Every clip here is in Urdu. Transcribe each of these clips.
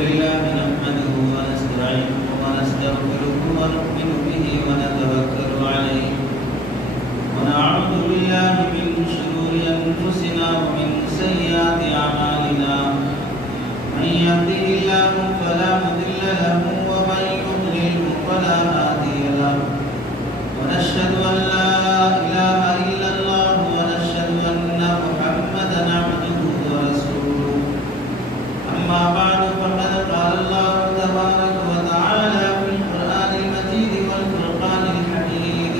لله نحمده ونستعينه ونستغفره ونؤمن به ونتوكل عليه ونعوذ بالله من شرور أنفسنا ومن سيئات أعمالنا من يهده الله فلا مضل له ومن يضلل فلا هادي له ونشهد أن لا إله إلا الله ونشهد أن محمدا عبده ورسوله أما بعد فقد قال الله تبارك وتعالى في القرآن المجيد والفرقان الحميد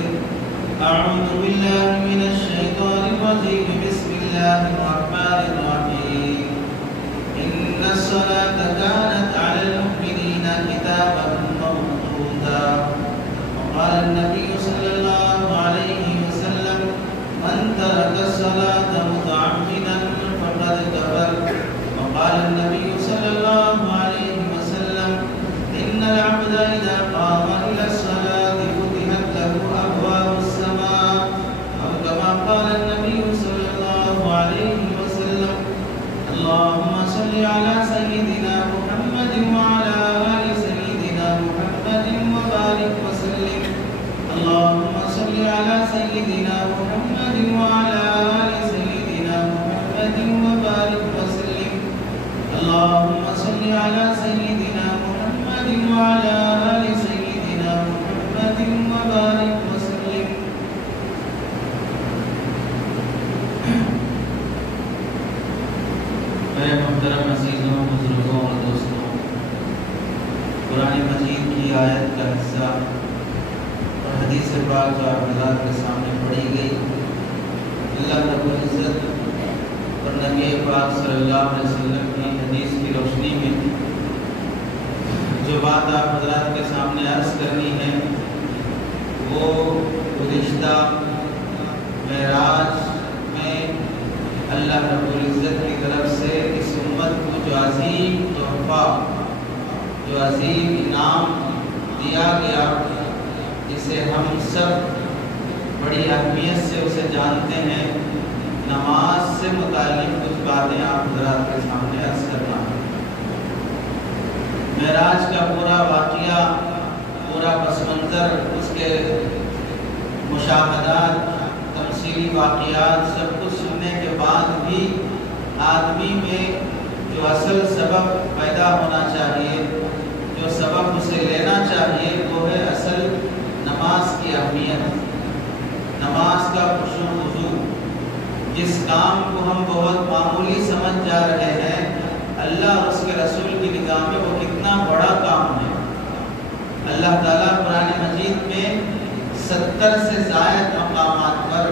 أعوذ بالله من الشيطان الرجيم بسم الله الرحمن الرحيم إن الصلاة كانت على المؤمنين كتابا موقوتا وقال النبي صلى الله عليه وسلم من ترك الصلاة متعمدا فقد كفر وقال النبي صلى الله عليه وسلم إن العبد إذا قام إلى الصلاة فتحت له أبواب السماء أو كما قال النبي صلى الله عليه وسلم اللهم صل على سيدنا محمد وعلى آل سيدنا محمد وبارك وسلم اللهم صل على سيدنا محمد وعلى آل سيدنا محمد وبارك وسلم اللهم صل على سيدنا محمد وعلى آل سيدنا محمد وبارك وسلم میرے محترم عزیزوں بزرگوں اور دوستوں، قرآن مجید کی آیت کا حصہ اور حدیث پاک جو آپ حضرات کے سامنے پڑھی گئی، اللہ رب العزت اور نبی پاک صلی اللہ علیہ وسلم کی حدیث کی روشنی میں جو بات آپ حضرات کے سامنے عرض کرنی ہے وہ گزشتہ معراج میں اللہ رب العزت کی طرف سے اس امت کو جو عظیم تحفہ، جو عظیم انعام دیا گیا، جسے ہم سب بڑی اہمیت سے اسے جانتے ہیں، نماز سے متعلق کچھ باتیں آپ حضرات کے سامنے عرض کرنا ہے۔ معراج کا پورا واقعہ، پورا پس منظر، اس کے مشاہدات، تمثیلی واقعات سب کچھ سننے کے بعد بھی آدمی میں جو اصل سبب پیدا ہونا چاہیے، جو سبب اسے لینا چاہیے، وہ ہے اصل نماز کی اہمیت، نماز کا خشوع و خضوع۔ جس کام کو ہم بہت معمولی سمجھ جا رہے ہیں، اللہ اور اس کے رسول کی نگاہ میں وہ کتنا بڑا کام ہے۔ اللہ تعالیٰ قرآن مجید میں 70 سے زائد مقامات پر،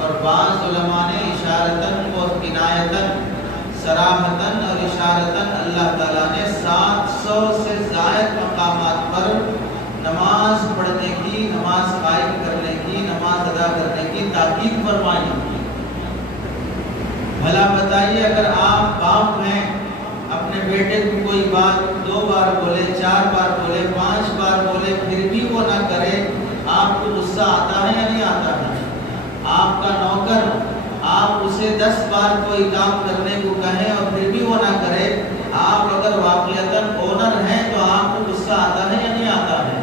اور بعض علماء نے اشارتاً و عنایتاً، صراحتاً اور اشارتاً اللہ تعالیٰ نے 700 سے زائد مقامات پر نماز پڑھنے کی، نماز قائم کرنے کی، نماز ادا کرنے کی تاکید فرمائی۔ بھلا بتائیے، اگر آپ باپ ہیں، اپنے بیٹے کو کوئی بات 2 بار بولے، 4 بار بولے، 5 بار بولے، پھر بھی وہ نہ کرے، آپ کو غصہ آتا ہے یا نہیں آتا ہے؟ آپ کا نوکر، آپ اسے 10 بار کوئی کام کرنے کو کہیں اور پھر بھی وہ نہ کرے، آپ اگر واقعتاً اونر ہیں تو آپ کو غصہ آتا ہے یا نہیں آتا ہے؟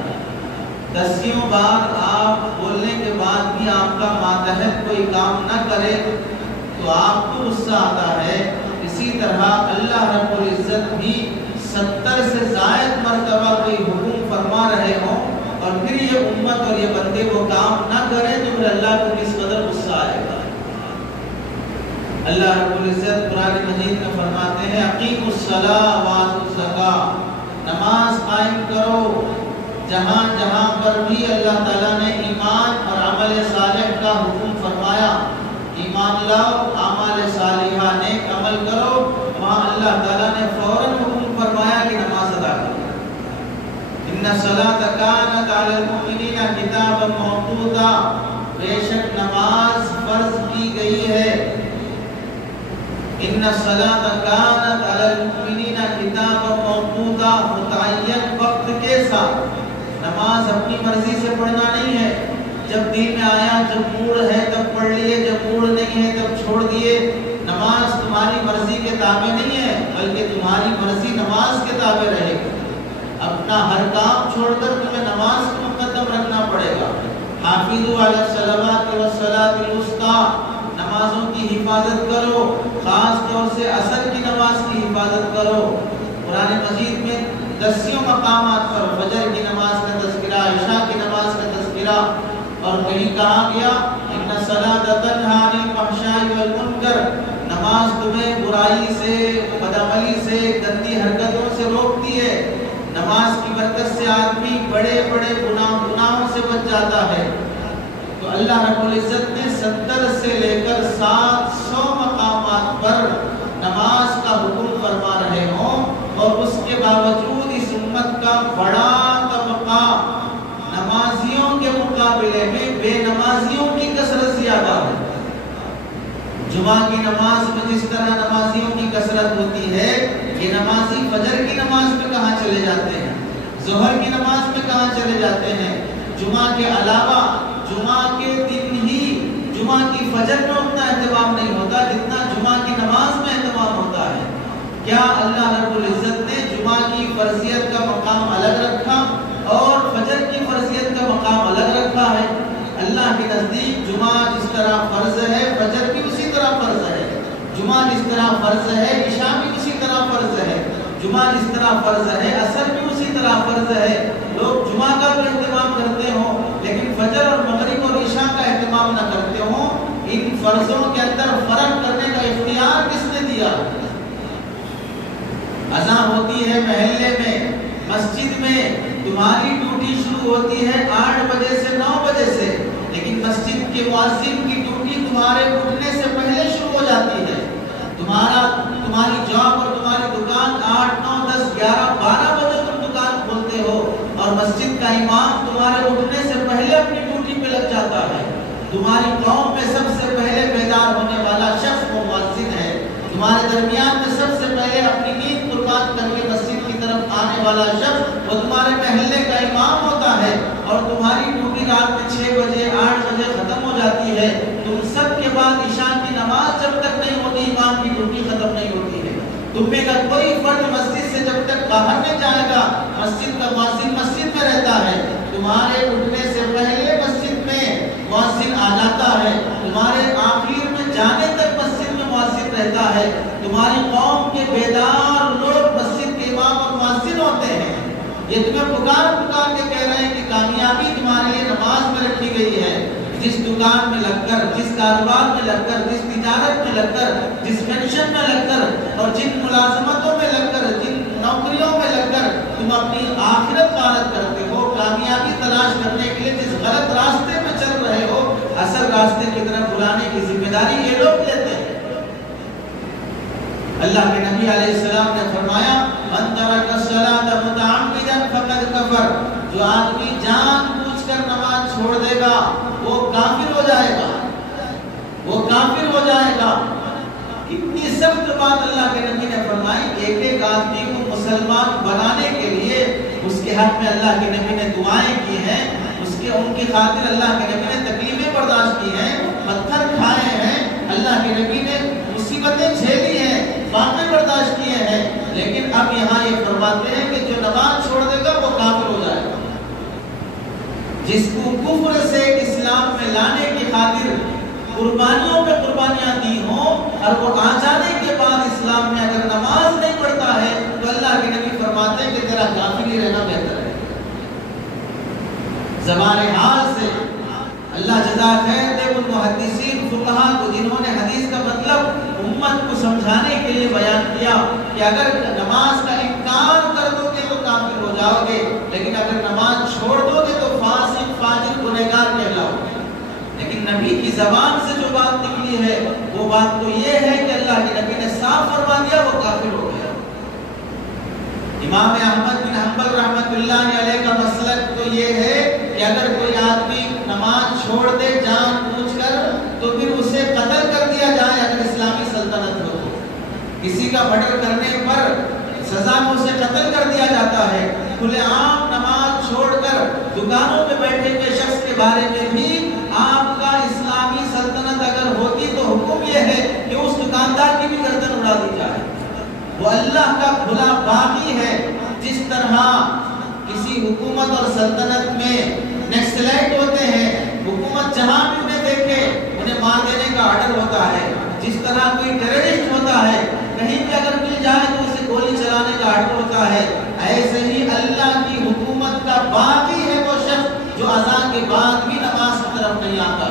10 بار آپ بولنے کے بعد بھی آپ کا ماتحت کوئی کام نہ کرے تو آپ کو غصہ آتا ہے۔ اسی طرح اللہ رب العزت بھی 70 سے زائد مرتبہ کوئی حکم فرما رہے ہوں اور پھر یہ امت اور یہ بندے وہ کام نہ کریں تو پھر اللہ کو کس قدر غصہ آئے گا۔ اللہ رب العزت قرآن مجید میں فرماتے ہیں اقیموا الصلاۃ وآتوا الزکاۃ، نماز قائم کرو۔ جہاں جہاں پر بھی اللہ تعالیٰ نے ایمان اور عمل صالح کا حکم فرمایا، ایمان لاؤ، اعمال صالحہ نیک عمل کرو، وہاں اللہ تعالیٰ نے فوراً حکم فرمایا کہ نماز ادا کرو۔ ان الصلاۃ کانت علی المؤمنین کتابا موقوتا، بے شک نماز فرض کی گئی ہے۔ ان الصلاۃ کانت علی المؤمنین کتابا موقوتا، متعین وقت کے ساتھ۔ نماز اپنی مرضی سے پڑھنا نہیں ہے، جب دل میں آیا، جب موڈ ہے تب پڑھ لیے، جب موڈ نہیں ہے تب چھوڑ دیے۔ نماز تمہاری مرضی کے تابع نہیں ہے، بلکہ تمہاری مرضی نماز کے اپنا ہر کام چھوڑ کر تمہیں نماز کو مقدم رکھنا پڑے گا۔ حافظوا علی الصلوات والصلاۃ الوسطیٰ، نمازوں کی حفاظت کرو، خاص طور سے عصر کی نماز کی حفاظت کرو۔ قرآن مجید میں 10 مقامات پر فجر کی نماز کا تذکرہ، عشاء کی نماز کا تذکرہ، اور کہیں کہا گیا ان الصلاۃ تنہی عن الفحشاء والمنکر، نماز تمہیں برائی سے، بدعملی سے، گندی حرکتوں سے روکتی ہے۔ نماز کی برکت سے آدمی بڑے بڑے گناہوں سے بچ جاتا ہے۔ تو اللہ رب العزت نے 70 سے لے کر 700 مقامات پر نماز کا حکم فرما رہے ہوں، اور اس کے باوجود اس امت کا بڑا طبقہ نمازیوں کے مقابلے میں بے نمازیوں کی کثرت زیادہ ہے۔ جمعہ کی نماز میں جس طرح نمازیوں کی کثرت ہوتی ہے، یہ نمازی فجر کی نماز میں کہاں چلے جاتے ہیں، ظہر کی نماز میں کہاں چلے جاتے ہیں۔ جمعہ کے علاوہ جمعہ کے دن ہی جمعہ کی فجر میں اتنا اہتمام نہیں ہوتا جتنا جمعہ کی نماز میں اہتمام ہوتا ہے۔ کیا اللہ رب العزت نے جمعہ کی فرضیت کا مقام الگ رکھا اور فجر کی فرضیت کا مقام الگ رکھا ہے؟ اللہ کے نزدیک جمعہ جس طرح فرض ہے، فجر بھی اسی طرح فرض ہے۔ جمعہ جس طرح فرض ہے، عشاء بھی اسی طرح فرض ہے۔ جمعہ جس طرح فرض ہے، عصر بھی اسی طرح فرض ہے۔ لوگ جمعہ کا بھی اہتمام کرتے ہوں لیکن فجر اور مغرب اور عشاء کا اہتمام نہ کرتے ہوں۔ ان فرضوں کے اندر فرق کرنے کا اختیار کس نے دیا؟ اذان ہوتی ہے محلے میں، مسجد میں، تمہاری ڈیوٹی شروع ہوتی ہے 8 بجے سے 9 بجے سے، لیکن مسجد کے مؤذن کی ڈیوٹی تمہارے اٹھنے سے پہلے شروع ہو جاتی ہے۔ تمہاری جاب اور تمہاری دکان 8، 9، 10، 11، 12 بجے تم دکان کھولتے ہو، اور مسجد کا امام تمہارے اٹھنے سے پہلے اپنی ڈیوٹی پہ لگ جاتا ہے۔ تمہاری قوم میں سب سے پہلے بیدار ہونے والا شخص وہ مؤذن ہے۔ تمہارے درمیان میں سب سے پہلے اپنی نیند قربان کر کے مسجد کی طرف آنے والا شخص وہ تمہارے محلے کا امام ہوتا ہے، اور تمہاری ڈیوٹی رات میں 6 بجے 8 بجے ختم ہو جاتی ہے۔ تم سب کے بعد عشاء کی نماز جب تک نہیں ہوتی، امام کی ڈیوٹی ختم نہیں ہوتی ہے۔ تم میں کا کوئی فرد مسجد سے جب تک باہر نہیں جائے گا، مسجد کا مؤذن مسجد میں رہتا ہے۔ تمہارے اٹھنے سے پہلے مسجد میں مؤذن آ جاتا ہے، تمہارے آخر میں جانے تک مسجد میں مؤذن رہتا ہے۔ تمہاری قوم کے بیدار لوگ مسجد کے امام اور مؤذن ہوتے ہیں۔ یہ تمہیں پکار کے کہہ رہے ہیں کہ کامیابی تمہارے لیے نماز میں رکھی گئی ہے۔ جس دکان میں لگ کر، جس کاروبار میں لگ کر، جس تجارت میں لگ کر، جس پینشن میں لگ کر، اور جن ملازمتوں میں لگ کر، جن نوکریوں میں لگ کر تم اپنی آخرت غارت کرتے ہو، کامیابی تلاش کرنے کے لیے جس غلط راستے میں چل رہے ہو، اصل راستے کی طرف بلانے کی ذمہ داری یہ لوگ لیتے ہیں۔ اللہ کے نبی علیہ السلام نے فرمایا من ترک الصلاۃ متعمدا فقد کفر، جو آدمی جان بوجھ کر نماز چھوڑ دے گا وہ کافر ہو جائے گا، وہ کافر ہو جائے گا۔ اتنی سخت بات اللہ کے نبی نے فرمائی۔ ایک ایک آدمی کو مسلمان بنانے کے لیے اس کے حق میں اللہ کے نبی نے دعائیں کی ہیں، ان کی خاطر اللہ کے نبی نے تکلیفیں برداشت کی ہیں، پتھر کھائے ہیں، اللہ کے نبی نے مصیبتیں جھیلی ہیں، فاقے برداشت کیے ہیں، لیکن اب یہاں یہ فرماتے ہیں کہ جو نماز چھوڑ دے گا وہ کافر ہو جائے گا۔ جس کو کفر سے اسلام میں لانے کی خاطر قربانیوں پہ قربانیاں دی ہوں، اور وہ آ جانے کے بعد اسلام میں اگر نماز نہیں پڑھتا ہے تو اللہ کے نبی فرماتے ہیں کہ تیرا کافر ہی رہنا بہتر ہے۔ زبان حال سے اللہ جزا خیر دے ان محدثین فقہا کو جنہوں نے حدیث کا مطلب امت کو سمجھانے کے لیے بیان کیا کہ اگر نماز کا انکار کر دو گے تو کافر ہو جاؤ گے، لیکن اگر نماز چھوڑ دو گے تو فاسق فاجر گنہگار کہلاؤ گے۔ لیکن نبی کی زبان سے جو بات نکلی ہے وہ بات تو یہ ہے کہ اللہ کے نبی نے صاف فرما دیا وہ کافر ہو گیا۔ امام احمد بن حنبل رحمۃ اللہ علیہ کا مسلک تو یہ ہے کہ اگر کوئی آدمی نماز چھوڑ دے جان بوجھ کر تو پھر اسے قتل کر دیا جائے اگر اسلامی سلطنت ہو تو۔ کسی کا مرڈر کرنے پر سزا میں اسے قتل کر دیا جاتا ہے۔ کھلے عام نماز چھوڑ کر دکانوں میں بیٹھے ہوئے شخص کے بارے میں بھی آپ کا اسلامی سلطنت اگر ہوتی تو حکم یہ ہے کہ اس دکاندار کی بھی گردن اڑا دی جائے۔ وہ اللہ کا کھلا باغی ہے، جس طرح کسی حکومت اور سلطنت میں نیکسلائٹ ہوتے ہیں، حکومت جہاں بھی انہیں دیکھے انہیں مار دینے کا آرڈر ہوتا ہے، جس طرح کوئی ٹیررسٹ ہوتا ہے کہیں بھی اگر مل جائے تو اسے گولی چلانے کا آرڈر ہوتا ہے، ایسے ہی اللہ کی حکومت کا باغی ہے وہ شخص جو اذان کے بعد بھی نماز کی طرف نہیں آتا،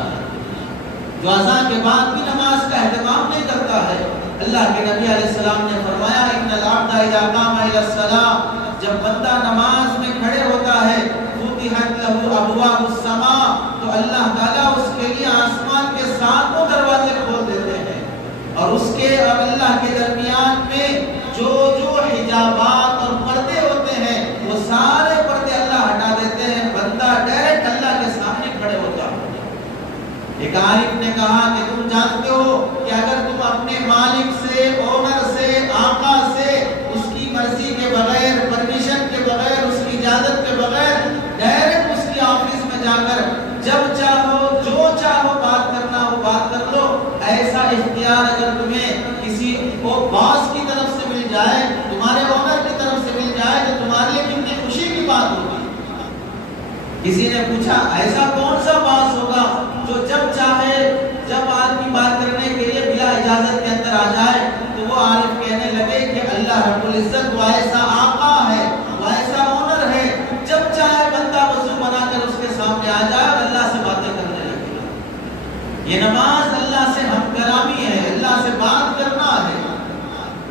جو اذان کے بعد بھی نماز کا اہتمام نہیں کرتا ہے۔ اللہ کے نبی علیہ السلام نے فرمایا ان العبد اذا قام الى الصلاۃ، جب بندہ نماز میں کھڑے ہوتا ہے فتحت له ابواب السماء، تو اللہ تعالیٰ اس کے لیے آسمان کے ساتوں دروازے کھول دیتے ہیں، اور اس کے اور اللہ کے درمیان میں جو جو حجابات اور پردے ہوتے ہیں وہ سارے پردے اللہ ہٹا دیتے ہیں، بندہ ڈائریکٹ اللہ کے سامنے کھڑے ہوتا ہے۔ ایک عارف نے کہا کہ تم جانتے ہو کہ اگر تم اپنے مالک سے، اونر سے، آقا سے اس کی مرضی کے بغیر، پرمیشن کے بغیر، اس کی اجازت کے بغیر ڈائریکٹ اس کی آفس میں جا کر جب چاہو جو چاہو بات کرنا ہو بات کر لو، ایسا اختیار اگر تمہیں کسی کو باس کی طرف سے مل جائے، تمہارے اونر کی طرف سے مل جائے تو تمہارے لیے کتنی خوشی کی بات ہوگی۔ کسی نے پوچھا ایسا کون سا باس ہوگا جو جب چاہے جب آدمی بات کرنے کے لیے بلا اجازت کے اندر آ جائے؟ تو وہ عارف کہنے لگے کہ اللہ رب العزت وہ ایسا آقا ہے، وہ ایسا اونر ہے، جب چاہے بندہ وضو بنا کر اس کے سامنے آ جائے اور اللہ سے باتیں کرنے لگے۔ یہ نماز اللہ سے ہم کلامی ہے، اللہ سے بات کرنا ہے۔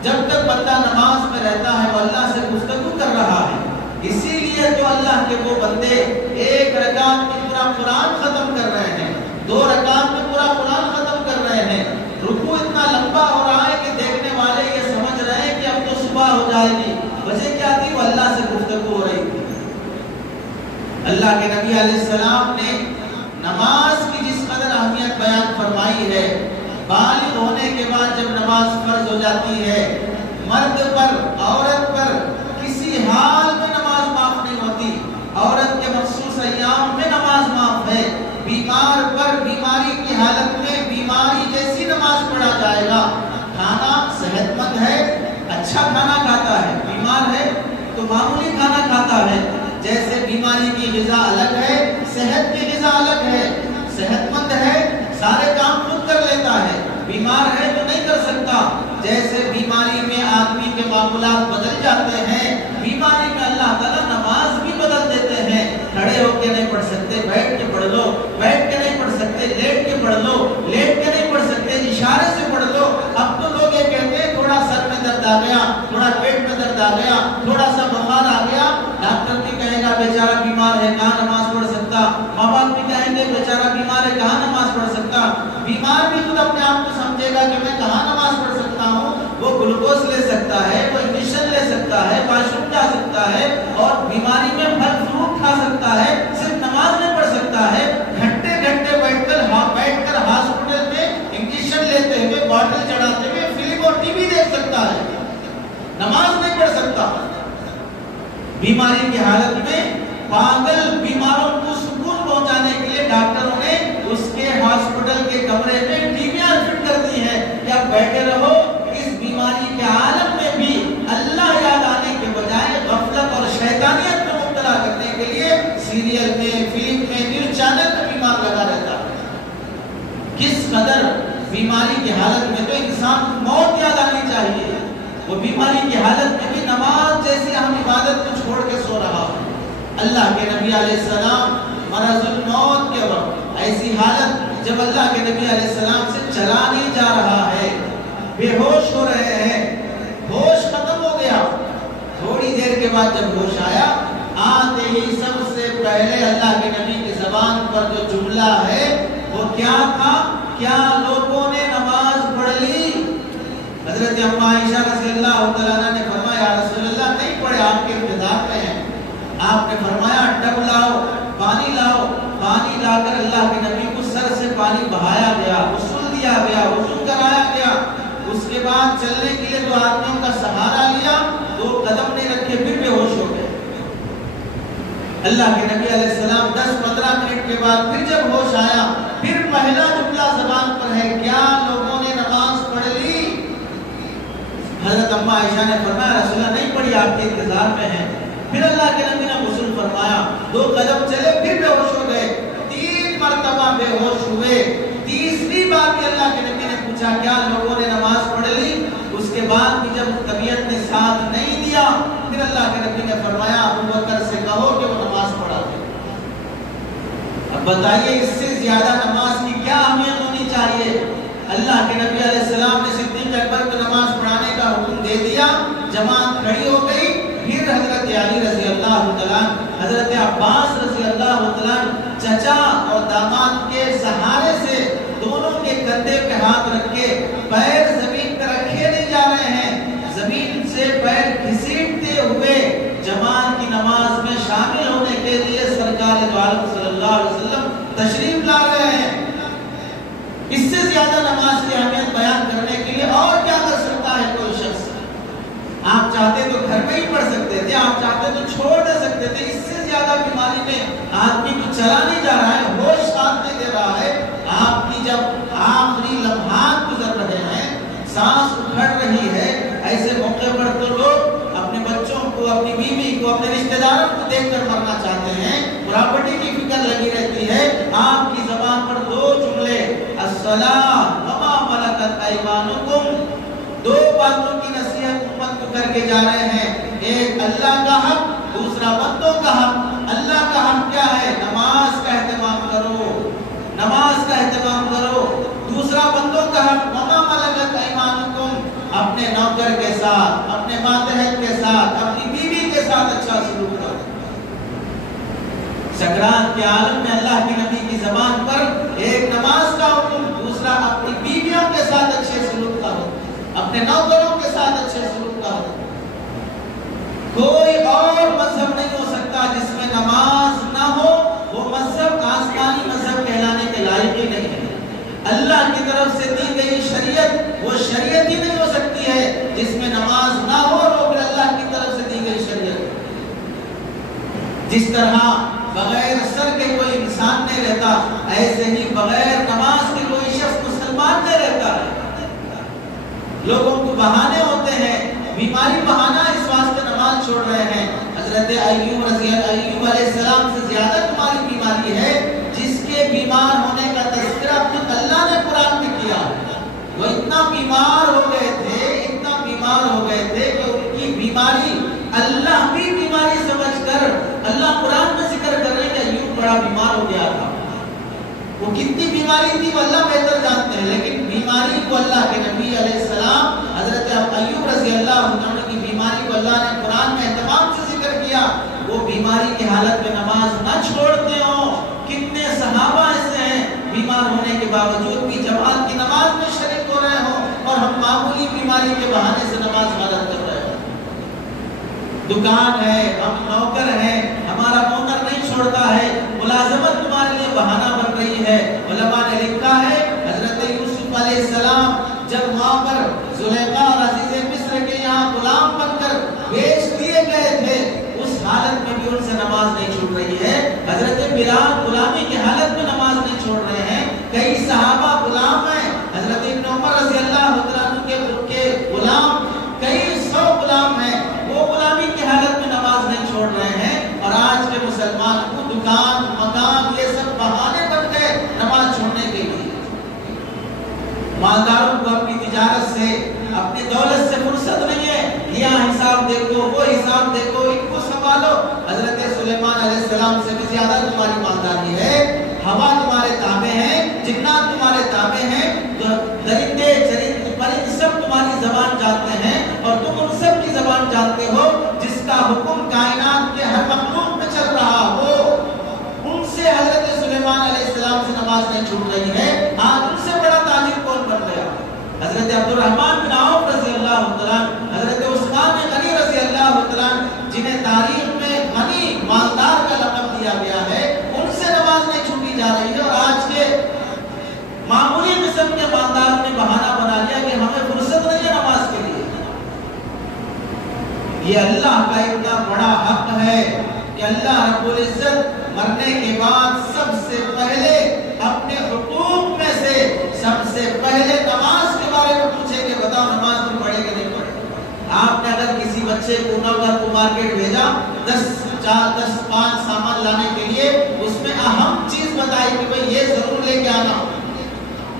جب تک بندہ نماز میں رہتا ہے وہ اللہ سے گفتگو کر رہا ہے۔ اسی لیے جو اللہ کے وہ بندے ایک رکعت میں پورا قرآن ختم کر رہے ہیں، 2 رکعت میں پورا قرآن ختم کر رہے ہیں، رکوع اتنا لمبا ہو رہا ہے کہ دیکھنے والے یہ سمجھ رہے ہیں کہ اب تو صبح ہو جائے گی، وجہ کیا تھی؟ وہ اللہ سے گفتگو ہو رہی تھی۔ اللہ کے نبی علیہ السلام نے نماز کی جس قدر اہمیت بیان فرمائی ہے، بالغ ہونے کے بعد جب نماز فرض ہو جاتی ہے، مرد پر، عورت پر کسی حال میں نماز معاف نہیں ہوتی، عورت کے مخصوص ایام میں نماز معاف ہے، بیمار پر بیماری کی حالت میں بیماری جیسی نماز پڑھا جائے گا۔ کھانا صحت مند ہے، اچھا کھانا کھاتا ہے، بیمار ہے تو معمولی کھانا کھاتا ہے، جیسے بیماری کی غذا الگ ہے، صحت کی غذا الگ ہے، صحت مند ہے سارے کام خود کر لیتا ہے، بیمار ہے تو نہیں کر سکتا، جیسے بیماری میں آدمی کے معمولات بدل جاتے ہیں، بیماری میں اللہ تعالیٰ نماز بھی بدل دیتے ہیں، کھڑے ہو کے نہیں پڑھ سکتے بیٹھ کے پڑھ لو، بیٹھ کے نہیں پڑھ سکتے لیٹ کے پڑھ لو، لیٹ کے نہیں پڑھ سکتے اشارے سے پڑھ لو۔ اب تو لوگ یہ کہتے ہیں تھوڑا سر میں درد آ گیا، تھوڑا پیٹ میں درد آ گیا، تھوڑا سا بخار آ گیا، ڈاکٹر بھی کہے گا بیچارہ بیمار ہے کہاں نماز پڑھ سکتا، ماں باپ بھی کہیں گے بیچارہ بیمار ہے کہاں نماز پڑھ سکتا، بیمار بھی خود اپنے آپ کو سمجھے گا کہ میں کہاں نماز پڑھ سکتا ہوں، وہ گلوکوز لے سکتا ہے، وہ انجیکشن لے سکتا ہے، واش روم جا سکتا ہے اور بیماری میں پھل فروٹ کھا سکتا ہے، صرف نماز نہیں پڑھ سکتا ہے، گھنٹے گھنٹے بیٹھ کر ہاسپٹل میں انجیکشن لیتے ہوئے، باٹل چڑھاتے ہوئے فلم اور ٹی وی دیکھ سکتا ہے، نماز نہیں پڑھ سکتا۔ بیماری کی حالت میں پاگل بیماروں کو سکون پہنچانے کے لیے ڈاکٹروں نے اس کے ہاسپٹل کے کمرے میں ٹی ویاں فٹ کر دی ہیں کہ آپ بیٹھے رہو، اس بیماری کے عالم میں بھی اللہ یاد آنے کے بجائے غفلت اور شیطانیت میں مبتلا کرنے کے لیے سیریل میں، فلم میں، نیوز چینل میں بیمار لگا رہتا ہے۔ کس قدر بیماری کی حالت میں تو انسان کو موت یاد آنی چاہیے، وہ بیماری کی حالت میں بھی نماز جیسی ہم عبادت کو چھوڑ کے سو رہا ہے۔ اللہ کے نبی علیہ السلام مرض الموت کے وقت ایسی حالت جب اللہ کے نبی علیہ السلام سے چلا نہیں جا رہا ہے، بے ہوش ہو رہے ہیں، ہوش ختم ہو گیا، تھوڑی دیر کے بعد جب ہوش آیا، آتے ہی سب سے پہلے اللہ کے نبی کی زبان پر جو جملہ ہے وہ کیا تھا؟ کیا لوگوں نے نماز پڑھ لی؟ حضرت اماں عائشہ رضی اللہ تعالیٰ نے فرمایا یا رسول اللہ نہیں پڑھے، آپ کے انتظار میں ہیں۔ آپ نے فرمایا ٹب لاؤ، پانی لاؤ، پانی لا کر اللہ کے نبی کو سر سے پانی بہایا گیا، غسل دیا گیا، وضو کرایا گیا۔ اس کے بعد چلنے کے لیے دو آدمیوں کا سہارا لیا، 2 قدم نہیں رکھے، پھر بے ہوش ہو گئے۔ اللہ کے نبی علیہ السلام 10-15 منٹ کے بعد پھر جب ہوش آیا، پھر پہلا جملہ زبان پر ہے کیا لوگوں نے نماز پڑھ لی؟ حضرت اماں عائشہ نے فرمایا رسول اللہ نہیں پڑھی، آپ کے انتظار میں ہیں۔ پھر اللہ کے نبی نے غسل فرمایا، 2 قدم چلے پھر بے ہوش ہو گئے، 3 مرتبہ بے ہوش ہوئے، تیسری بار بھی اللہ کے نبی نے پوچھا کیا لوگوں نے نماز پڑھ لی؟ اس کے بعد بھی جب طبیعت نے ساتھ نہیں دیا، پھر اللہ کے نبی نے فرمایا ابو بکر سے کہو کہ وہ نماز پڑھا دے۔ اب بتائیے اس سے زیادہ نماز کی کیا اہمیت ہونی چاہیے؟ اللہ کے نبی علیہ السلام نے صدیق اکبر کو نماز پڑھانے کا حکم دے دیا، جماعت کھڑی ہو گئی، پھر حضرت علی رضی اللہ تعالیٰ، حضرت عباس رضی اللہ تعالیٰ چچا اور داماد کے سہارے سے دونوں کے کندھے پہ ہاتھ رکھ کے پیر زمین پر رکھے نہیں جا رہے ہیں، زمین سے پیر گھسیٹتے ہوئے جماعت کی نماز میں شامل ہونے کے لیے سرکار دو عالم صلی اللہ علیہ وسلم تشریف لا رہے ہیں۔ اس سے زیادہ نماز کی اہمیت بیان کرنے کے لیے اور کیا کر سکتا ہے کوئی شخص؟ آپ چاہتے تو گھر میں ہی پڑھ سکتے تھے، آپ چاہتے تو چھوڑ دے سکتے تھے، اس سے زیادہ بیماری میں آدمی کو چلا نہیں جا رہا ہے، ہوش ساتھ نہیں دے رہا ہے، آپ کی جب آخری لمحات گزر رہے ہیں، سانس اکھڑ رہی ہے، ایسے موقع پر تو لوگ اپنے بچوں کو، اپنی بیوی کو، اپنے رشتہ داروں کو دیکھ کر مرنا چاہتے ہیں، پراپرٹی کی فکر لگی رہتی ہے۔ آپ کی زبان پر 2 جملے الصلاۃ وما ملکت ایمانکم، 2 باتوں کی نصیحت امت کو کر کے جا رہے ہیں، ایک اللہ کا حق، دوسرا بندوں کا حق۔ اللہ کا حق کیا ہے؟ نماز کا اہتمام کرو، نماز کا اہتمام کرو۔ دوسرا بندوں کا حق وما ملکت ایمانکم، اپنے نوکر کے ساتھ، اپنے ماتحت کے ساتھ، اپنی بیوی کے ساتھ اچھا سلوک کرو۔ سکرات کے عالم میں اللہ کے نبی کی زبان پر ایک نماز کا حکم، دوسرا اپنی بیویوں کے ساتھ اچھے سلوک کا حکم، اپنے نوکروں کے ساتھ اچھے سلوک کا حکم۔ کوئی اور مذہب نہیں ہو سکتا جس میں نماز نہ ہو، وہ مذہب آسمانی مذہب کہلانے کے لائق ہی نہیں ہے۔ اللہ کی طرف سے دی گئی شریعت وہ شریعت ہی نہیں ہو سکتی ہے جس میں نماز نہ ہو، اور وہ اللہ کی طرف سے دی گئی شریعت۔ جس طرح بغیر سر کے کوئی انسان نہیں رہتا، ایسے ہی بغیر نماز کے کوئی شخص مسلمان نہیں رہتا ہے۔ لوگوں کو بہانے ہوتے ہیں، بیماری بہانا، اس واسطے نماز چھوڑ رہے ہیں۔ حضرت ایوب علیہ السلام سے زیادہ تمہاری بیماری ہے، جس کے بیمار ہونے کا تذکرہ خود اللہ نے قرآن میں کیا۔ وہ اتنا بیمار ہو گئے تھے، اتنا بیمار ہو گئے تھے کہ ان کی بیماری اللہ بھی بیماری سمجھ کر اللہ قرآن میں ذکر کر رہے کہ ایوب بڑا بیمار ہو گیا تھا۔ وہ کتنی بیماری تھی وہ اللہ بہتر جانتے ہیں، لیکن بیماری کو اللہ کے نبی علیہ السلام حضرت ایوب رضی اللہ عنہ کی بیماری کو اللہ نے قرآن میں اہتمام سے ذکر کیا۔ وہ بیماری کی حالت میں نماز نہ چھوڑتے ہوں۔ کتنے صحابہ ایسے ہیں بیمار ہونے کے باوجود بھی جماعت کی نماز میں شریک ہو رہے ہوں، اور ہم معمولی بیماری کے بہانے سے نماز غلط کر رہے ہوں۔ دکان ہے، ہم نوکر ہیں، ہمارا نوکر نہیں چھوڑتا ہے، ملازمت تمہارے لیے بہانہ بن رہی ہے۔ علماء نے لکھا ہے حضرت یوسف علیہ السلام جب وہاں پر زلیخا اور عزیز مصر کے یہاں غلام بن کر بیچ دیے گئے تھے، اس حالت میں بھی ان سے نماز نہیں چھوٹ رہی ہے۔ حضرت بلال غلامی کی حالت میں نماز نہیں چھوڑ رہے ہیں۔ کئی صحابہ غلام ہیں، حضرت ابن عمر رضی اللہ عنہ کے غلام کئی 100 غلام ہیں، وہ غلامی کی حالت میں نماز نہیں چھوڑ رہے ہیں۔ اور آج کے مسلمان کو دکان، مکان، یہ سب بہانے بن گئے نماز چھوڑنے کے لیے۔ مالداروں کو اپنی تجارت سے، اپنی دولت سے فرصت نہیں ہے، یہاں حساب دیکھو، وہ حساب دیکھو، ان کو سنبھالو۔ حضرت سلیمان علیہ السلام سے بھی زیادہ تمہاری مالداری ہے، ہوا تمہارے تابع ہے، جنات تمہارے تابع ہیں، درندے چرند پرند سب تمہاری زبان جانتے ہیں، اور تم ان سب کی زبان جانتے ہو جس کا حکم کائنات کے ہر مخلوق میں چل رہا ہو۔ ان سے حضرت سلیمان علیہ السلام سے نماز نہیں چھوٹ رہی ہے۔ آج ان سے بڑا تاجر کون بن گیا؟ حضرت عبد الرحمن بن عوف رضی اللہ عنہ، حضرت عثمان غنی رضی اللہ عنہ، جنہیں تاریخ میں غنی مالدار کا لقب دیا گیا ہے، ان سے نماز نہیں چھوٹی جا رہی ہے۔ اور آج کے معمولی قسم کے مالدار نے بہانہ بنا لیا کہ ہمیں فرصت نہیں ہے نماز کے لیے۔ یہ اللہ کا اتنا بڑا حق ہے کہ اللہ رب العزت مرنے کے بعد سب سے پہلے اپنے حقوق میں سے سب سے پہلے نماز کے بارے میں پوچھے کہ بتاؤ نماز تم پڑھے کہ نہیں پڑھے۔ آپ نے اگر کسی بچے بچے کو مارکیٹ بھیجا 10-5 سامان لانے کے لیے، اس میں اہم چیز بتائی کہ بھئی یہ ضرور لے کے آنا،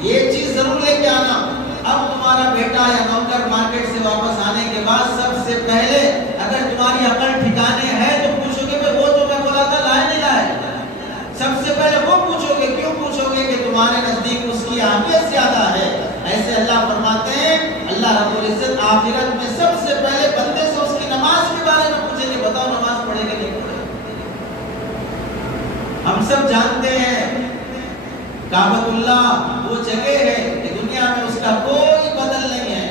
یہ چیز ضرور لے کے آنا۔ اب تمہارا بیٹا یا نوکر مارکیٹ سے واپس آنے کے بعد سب سے پہلے اگر تمہاری عقل ٹھکانے ہے تو پوچھو گے بھئی وہ جو میں بولا تھا لائے نہیں لائے؟ سب سے پہلے وہ پوچھو گے، کیوں پوچھو گے؟ کہ تمہارے نزدیک اس کی اہمیت زیادہ ہے۔ ایسے اللہ فرماتے ہیں اللہ رب العزت آخرت میں سب سے پہلے بندے سے اس کی نماز کے بارے میں پوچھیں گے، بتاؤ نماز پڑھے کہ نہیں پڑھے؟ ہم سب جانتے ہیں کعبۃ اللہ وہ جگہ ہے کہ دنیا میں اس کا کوئی بدل نہیں ہے،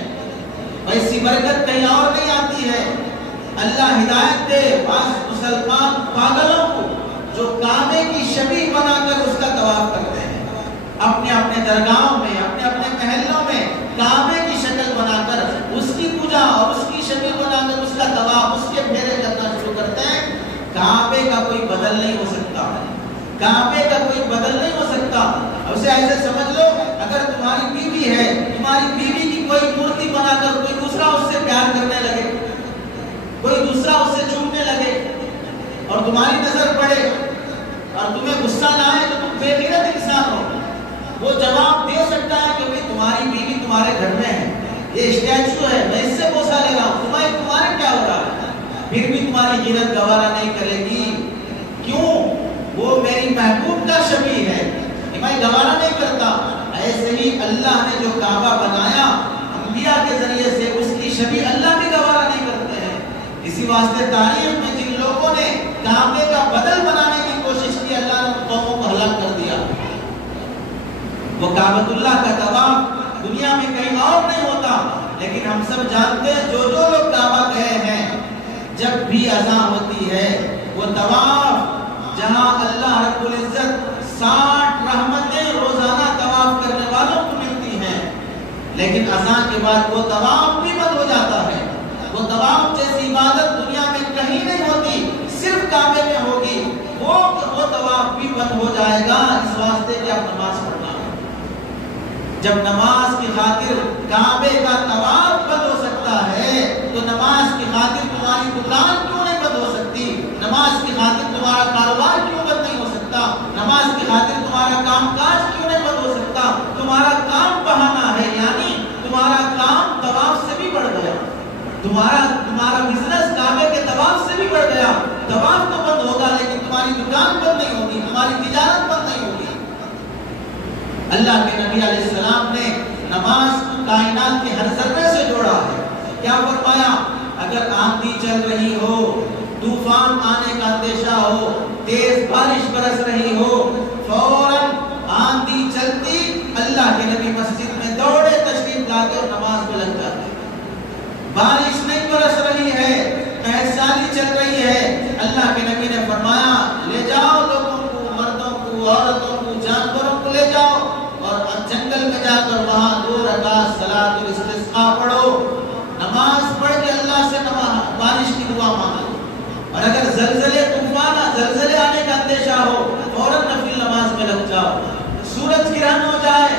ایسی برکت کہیں اور نہیں آتی ہے۔ اللہ ہدایت دے بعض مسلمان پاگلوں کو جو کعبے کی شبیہ بنا کر اس کا طواف کرتے ہیں، اپنے اپنے درگاہوں میں، اپنے اپنے محلوں میں کعبے کی شکل بنا کر اس کی پوجا اور اس کی شبیہ بنا کر اس کا طواف، اس کے پھیرے کرنا شروع کرتے ہیں۔ کعبے کا کوئی بدل نہیں ہو سکتا، کعبے کا کوئی بدل نہیں ہو سکتا۔ اسے ایسے سمجھ لو اگر تمہاری بیوی ہے، تمہاری بیوی کی کوئی مورتی بنا کر کوئی دوسرا اس سے پیار کرنے لگے، کوئی دوسرا اس سے چومنے لگے اور تمہاری نظر پڑے اور تمہیں غصہ نہ آئے تو تم بے غیرت انسان ہو۔ وہ جواب دے سکتا ہے کہ بھئی تمہاری بیوی تمہارے گھر میں ہے، یہ اسٹیچو ہے، میں اس سے بوسہ لے رہا ہوں، تمہارے کیا ہو رہا ہے؟ پھر بھی تمہاری غیرت گوارا نہیں کرے گی، کیوں؟ وہ میری محبوب کا شبیہ ہے، میں گوارا نہیں کرتا۔ ایسے ہی اللہ نے جو کعبہ بنایا انبیاء کے ذریعے سے، اس کی شبیہ اللہ بھی گوارا نہیں کرتے ہیں۔ اسی واسطے تاریخ میں جن لوگوں نے کعبے کا بدل بنانے کی کوشش کی، اللہ نے ان قوموں کو ہلاک کر دیا۔ وہ کعبۃ اللہ کا طواف دنیا میں کہیں اور نہیں ہوتا، لیکن ہم سب جانتے ہیں جو لوگ کعبہ گئے ہیں، جب بھی اذان ہوتی ہے وہ طواف جہاں اللہ رب العزت 60 رحمتیں روزانہ طواف کرنے والوں کو ملتی ہیں، لیکن اذان کے بعد وہ طواف بھی بند ہو جاتا ہے۔ وہ طواف جیسی عبادت دنیا میں کہیں نہیں ہوتی، صرف کعبے میں ہوگی۔ وہ طواف بھی بند ہو جائے گا، اس واسطے کہ آپ نماز پڑھنا۔ جب نماز کی خاطر کعبے کا طواف بند ہو سکتا ہے تو نماز کی خاطر تمہاری دکان کیوں نہیں بند ہو سکتی؟ نماز کی خاطر تمہارا کاروبار کیوں بند نہیں ہو سکتا؟ نماز کی خاطر تمہارا کام کاج کیوں نہیں بند ہو سکتا؟ تمہارا کام بہانا ہے، یعنی تمہارا کام طواف سے بھی بڑھ گیا، تمہارا بزنس کعبے کے طواف سے بھی بڑھ گیا۔ طواف تو بند ہوگا لیکن تمہاری دکان بند نہیں ہوگی، تمہاری تجارت بند نہیں ہوگی۔ اللہ کے نبی علیہ السلام نے نماز کائنات کے ہر ذرے سے جوڑا ہے۔ کیا فرمایا؟ اگر آندھی چل رہی ہو، طوفان آنے کا اندیشہ ہو، تیز بارش برس رہی ہو، فوراً آندھی چلتی اللہ کے نبی مسجد میں دوڑے تشریف لاتے اور نماز میں لگ جاتے۔ بارش نہیں برس رہی ہے، قحط سالی چل رہی ہے، اللہ کے نبی نے فرمایا لے جاؤ لوگوں کو، مردوں کو، عورتوں کو، جانوروں کو لے جاؤ اور جنگل میں جا کر وہاں 2 رکعت صلاۃ الاستسقاء پڑھو، نماز پڑھ کے اللہ سے بارش کی دعا مانگو۔ اور اگر زلزلے آنے کا اندیشہ ہو فوراً نفل نماز میں لگ جاؤ۔ سورج گرہن ہو جائے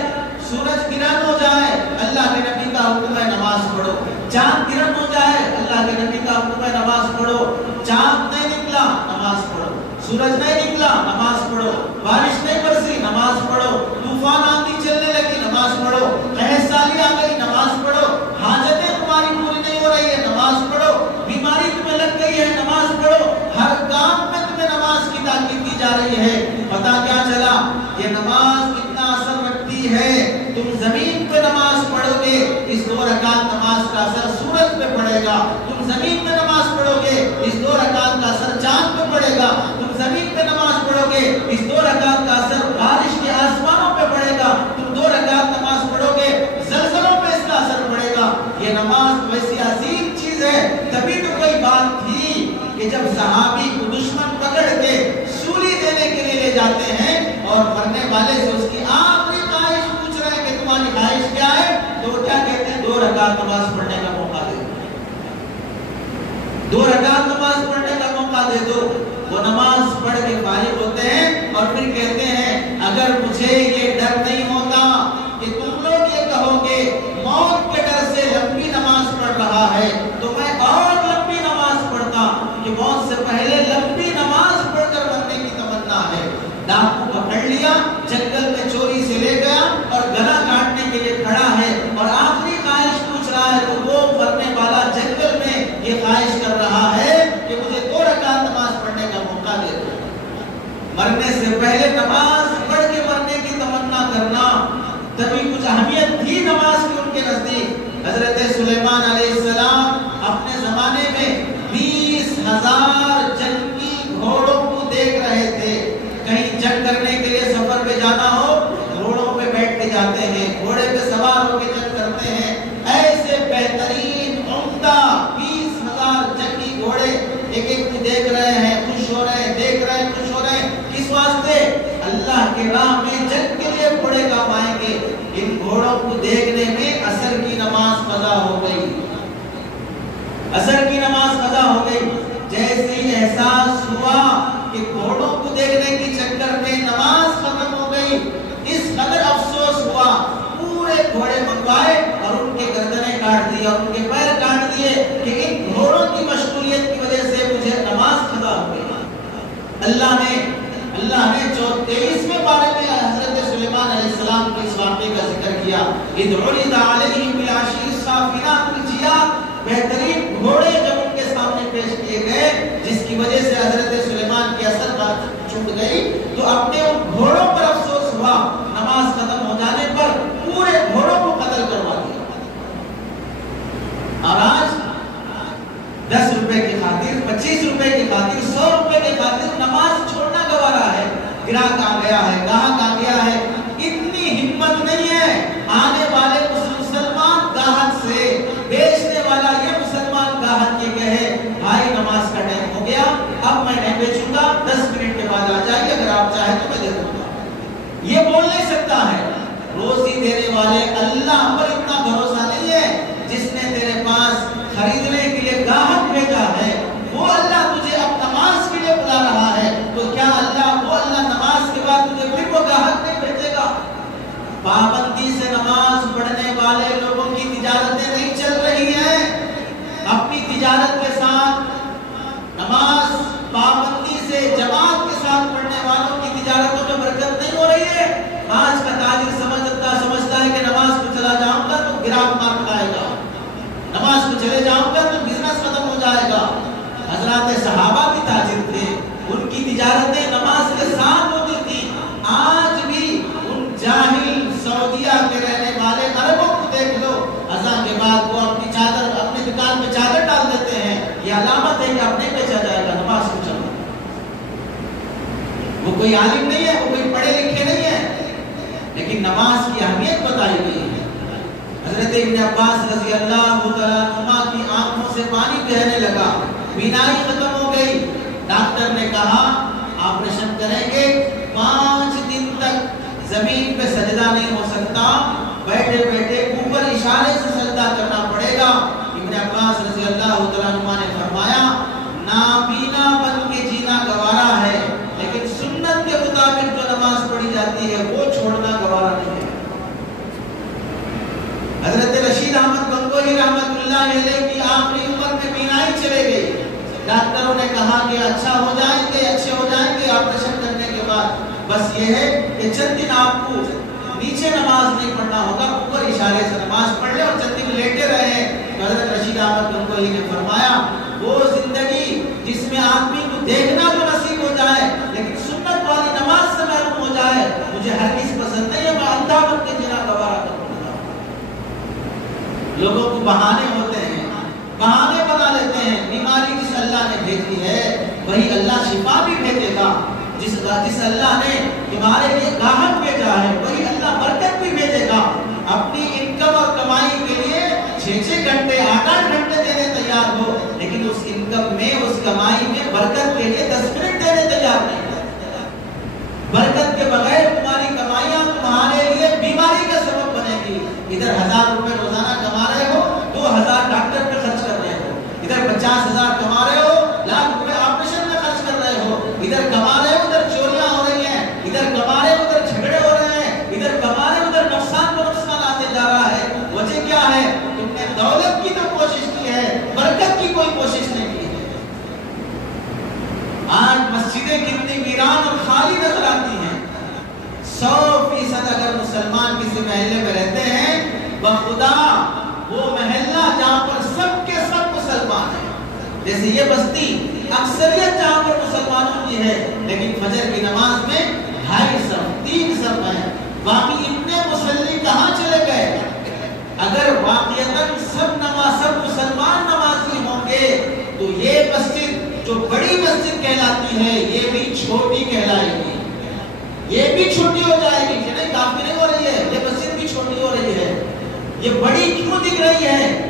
اللہ کے نبی کا حکم ہے نماز پڑھو۔ چاند گرہن ہو جائے اللہ کے نبی کا حکم ہے نماز پڑھو۔ چاند نہیں نکلا نماز پڑھو، سورج نہیں نکلا نماز پڑھو، بارش نہیں برسی نماز پڑھو، طوفان آندھی چلنے لگی نماز پڑھو، قحط سالی آ گئی نماز پڑھو، حاجتیں تمہاری پوری نہیں ہو رہی ہے نماز پڑھو، بیماری تمہیں لگ گئی ہے نماز پڑھو، ہر کام میں تمہیں نماز کی تاکید دی جا رہی ہے۔ پتہ کیا چلا؟ یہ نماز اتنا اثر رکھتی ہے، تم زمین پہ نماز پڑھو گے اس 2 رکعت نماز کا اثر سورج پہ پڑے گا، تم زمین پہ نماز پڑھو گے اس 2 رکعت کا اثر چاند پہ پڑے گا، تم زمین پہ نماز پڑھو گے اس 2 رکعت کا اثر بارش کے آسمانوں پہ پڑے گا، تم 2 رکعت نماز پڑھو گے زلزلوں پہ اس کا اثر پڑے گا۔ یہ نماز ویسی عظیم چیز ہے، تبھی تو کوئی بات تھی کہ جب صحابی کو دشمن پکڑ کے سولی دینے کے لیے لے جاتے ہیں اور مرنے والے سے اس کی آخری خواہش پوچھ رہے ہیں کہ تمہاری خواہش کیا ہے، تو کیا کہتے ہیں 2 رکعت نماز پڑھنے کا موقع دے دو، 2 رکعت نماز پڑھنے کا موقع دے دو۔ وہ نماز پڑھ کے فارغ ہوتے ہیں اور پھر کہتے ہیں اگر مجھے یہ ڈر نہیں ہوتا کہ تم لوگ یہ کہو گے موت کے ڈر سے لمبی نماز پڑھ رہا ہے تو میں اور لمبی نماز یہ خواہش کر رہا ہے کہ مجھے 2 رکعت نماز پڑھنے کا موقع دے دو. مرنے سے پہلے نماز پڑھ کے مرنے کی تمنا کرنا، تبھی کچھ اہمیت تھی نماز کی ان کے نزدیک. حضرت سلیمان علیہ السلام اپنے زمانے میں 20,000 جنگی گھوڑوں کو دیکھ رہے تھے. کہیں جنگ کرنے کے لیے سفر پہ جانا ہو، گھوڑوں پہ بیٹھ کے جاتے ہیں، گھوڑے پہ سوار ہو کے جنگ کرتے ہیں. ایسے بہترین عمدہ 20,000 جنگی گھوڑے ایک ایک کو دیکھ رہے ہیں، خوش ہو رہے ہیں، دیکھ رہے ہیں، خوش ہو رہے ہیں. کس واسطے؟ اللہ کے راہ میں جنگ کے لیے گھوڑے کام آئیں گے. ان گھوڑوں کو دیکھنے میں عصر کی نماز قضا ہو گئی. عصر کی نماز قضا ہو گئی. جیسے ہی احساس ہوا کہ گھوڑوں کو دیکھنے کی چکر میں نماز ختم ہو گئی، اس قدر افسوس ہوا. پورے گھوڑے منگوائے اور ان کے گردنیں کاٹ دی اور ان کے پیر کاٹ دیے کہ ان گھوڑوں کی مشغولیت کی وجہ سے مجھے نماز قضا ہو گئی. اللہ نے 23ویں پارے میں حضرت سلیمان علیہ السلام کے اس واقعے کا ذکر کیا. اذ عرض علیہم بالعشی الصافنات الجیاد، بہترین گھوڑے جب ان کے سامنے پیش کیے گئے جس کی وجہ سے حضرت سلیمان کی اثر بات چھوٹ گئی، تو اپنے ان گھوڑوں پر افسوس ہوا. نماز ختم ہو جانے پر پورے گھوڑوں کو قتل کروا دیا. اور آج 10 روپے کی خاطر، 25 روپے کی خاطر، 100 روپے کی خاطر نماز چھوڑنا گوارا ہے. گراہک آ گیا ہے، گاہک آ گیا ہے. اتنی ہمت نہیں ہے آنے والے مسلمان گاہک سے بیچنے والا یہ مسلمان گاہک یہ کہے بھائی نماز کا ٹائم ہو گیا، اب میں نہیں بیچوں گا، 10 منٹ کے بعد آ جائیے، اگر آپ چاہیں تو میں دے دوں گا. یہ بول نہیں سکتا ہے. روزی دینے والے اللہ پر اتنا بھروسہ نہیں ہے جس نے تیرے پاس خریدنے کے لیے گاہک بھیجا ہے. وہ اللہ تجھے اب نماز کے لیے بلا رہا ہے، تو کیا وہ اللہ نماز کے بعد تجھے پھر وہ گاہک نہیں بھیجے گا؟ پابندی سے نماز پڑھنے والے لوگوں کی تجارتیں نہیں چل رہی ہیں. اپنی تجارت کے ساتھ نماز پابندی سے جماعت کے ساتھ پڑھنے والوں کی تجارتوں میں برکت نہیں ہو رہی ہے. آج کا تاجر سمجھتا ہے کہ نماز کو چلا جاؤں گا تو گراہک مار کھائے گا، نماز کو چلے جاؤں گا تو بزنس ختم ہو جائے گا. حضرات صحابہ بھی تاجر تھے، ان کی تجارتیں نماز کے ساتھ ہوتی تھی. آج بھی ان جاہل سعودیہ کے رہنے والے عربوں کو دیکھ لو، اذان کے بعد وہ اپنی دکان میں چادر ڈال دیتے ہیں. یہ علامت ہے کہ اب نہیں بیچا جائے گا، نماز کو چلو. وہ کوئی عالم نہیں ہے، وہ کوئی پڑھے لکھے نہیں ہے، لیکن نماز کی اہمیت بتائی گئی ہے. حضرت ابن عباس رضی اللہ تعالیٰ عنہ کی آنکھوں سے پانی بہنے لگا، بینائی ختم ہو گئی. ڈاکٹر نے کہا آپریشن کریں گے، 5 دن تک زمین پہ سجدہ نہیں ہو سکتا، بیٹھے بیٹھے اوپر اشارے سے سجدہ کرنا پڑے گا. ابن عباس رضی اللہ تعالیٰ عنہ نے فرمایا نابینا بن کے جینا گوارا ہے، لیکن سنت کے مطابق جو نماز پڑھی جاتی ہے وہ چھوڑنا گوارا نہیں ہے. حضرت رشید احمد گنگوہی رحمت اللہ علیہ کی آخری عمر میں بینائی چلے گئی. ڈاکٹروں نے کہا کہ اچھے ہو جائیں گے آپریشن کرنے کے بعد. بس یہ ہے کہ چند دن آپ کو نیچے نماز نہیں پڑھنا ہوگا، اوپر اشارے سے نماز پڑھ لے اور چند دن لیٹے رہے. حضرت رشید احمد گنگوہی نے فرمایا وہ زندگی جس میں آدمی کو دیکھنا تو نصیب ہو جائے لیکن سنت والی نماز سے محروم ہو جائے مجھے ہرگز پسند نہیں ہے. میں اندھا بن کے جینا گوارا کروں گا. لوگوں کو بہانے ہوتے ہیں، بہانے بنا لیتے ہیں. بیماری جس اللہ نے بھیجی ہے وہی اللہ شفا بھی بھیجے گا. جس اللہ نے تمہارے لیے گاہک بھیجا ہے وہی اللہ برکت بھی بھیجے گا. اپنی انکم اور کمائی کے لیے 6 گھنٹے 8 گھنٹے دینے تیار ہو، لیکن اس انکم میں اس کمائی میں برکت کے لیے 10 منٹ دینے تیار نہیں. برکت کے بغیر تمہاری کمائیاں تمہارے لیے بیماری کا سبب بنے گی. ادھر 1000 روپے روزانہ کما رہے ہو، 2000 ڈاکٹر پہ خرچ کر رہے ہو. ادھر 50,000 کما رہے ہو، لاکھ روپے آپریشن میں خرچ کر رہے ہو. ادھر کما رہے ہو، ادھر چوریاں ہو رہی ہیں. ادھر کما رہے ہو، ادھر جھگڑے ہو رہے ہیں. ادھر کما رہے ہو، ادھر نقصان کو نقصان آتے جا رہا ہے. وجہ کیا ہے؟ تم نے دولت کی تو کوشش کی ہے، برکت کی کوئی کوشش نہیں کی ہے. آج مسجدیں کتنی ویران اور خالی نظر آتی ہیں. 100% اگر مسلمان کسی محلے میں رہتے ہیں، بخدا وہ محلہ جہاں پر سب کے سب مسلمان ہیں، جیسے یہ بستی اکثریت جہاں پر مسلمانوں کی ہے، لیکن فجر کی نماز میں 2.5 صف 3 صف ہیں، باقی اتنے مصلی کہاں چلے گئے؟ اگر واقعتاً سب مسلمان نمازی ہوں گے تو یہ مسجد جو بڑی مسجد کہلاتی ہے یہ بھی چھوٹی کہلائے گی، یہ بھی چھوٹی ہو جائے گی کہ نہیں، کافی نہیں ہو رہی ہے، یہ مسجد بھی چھوٹی ہو رہی ہے۔ یہ بڑی کیوں دکھ رہی ہے؟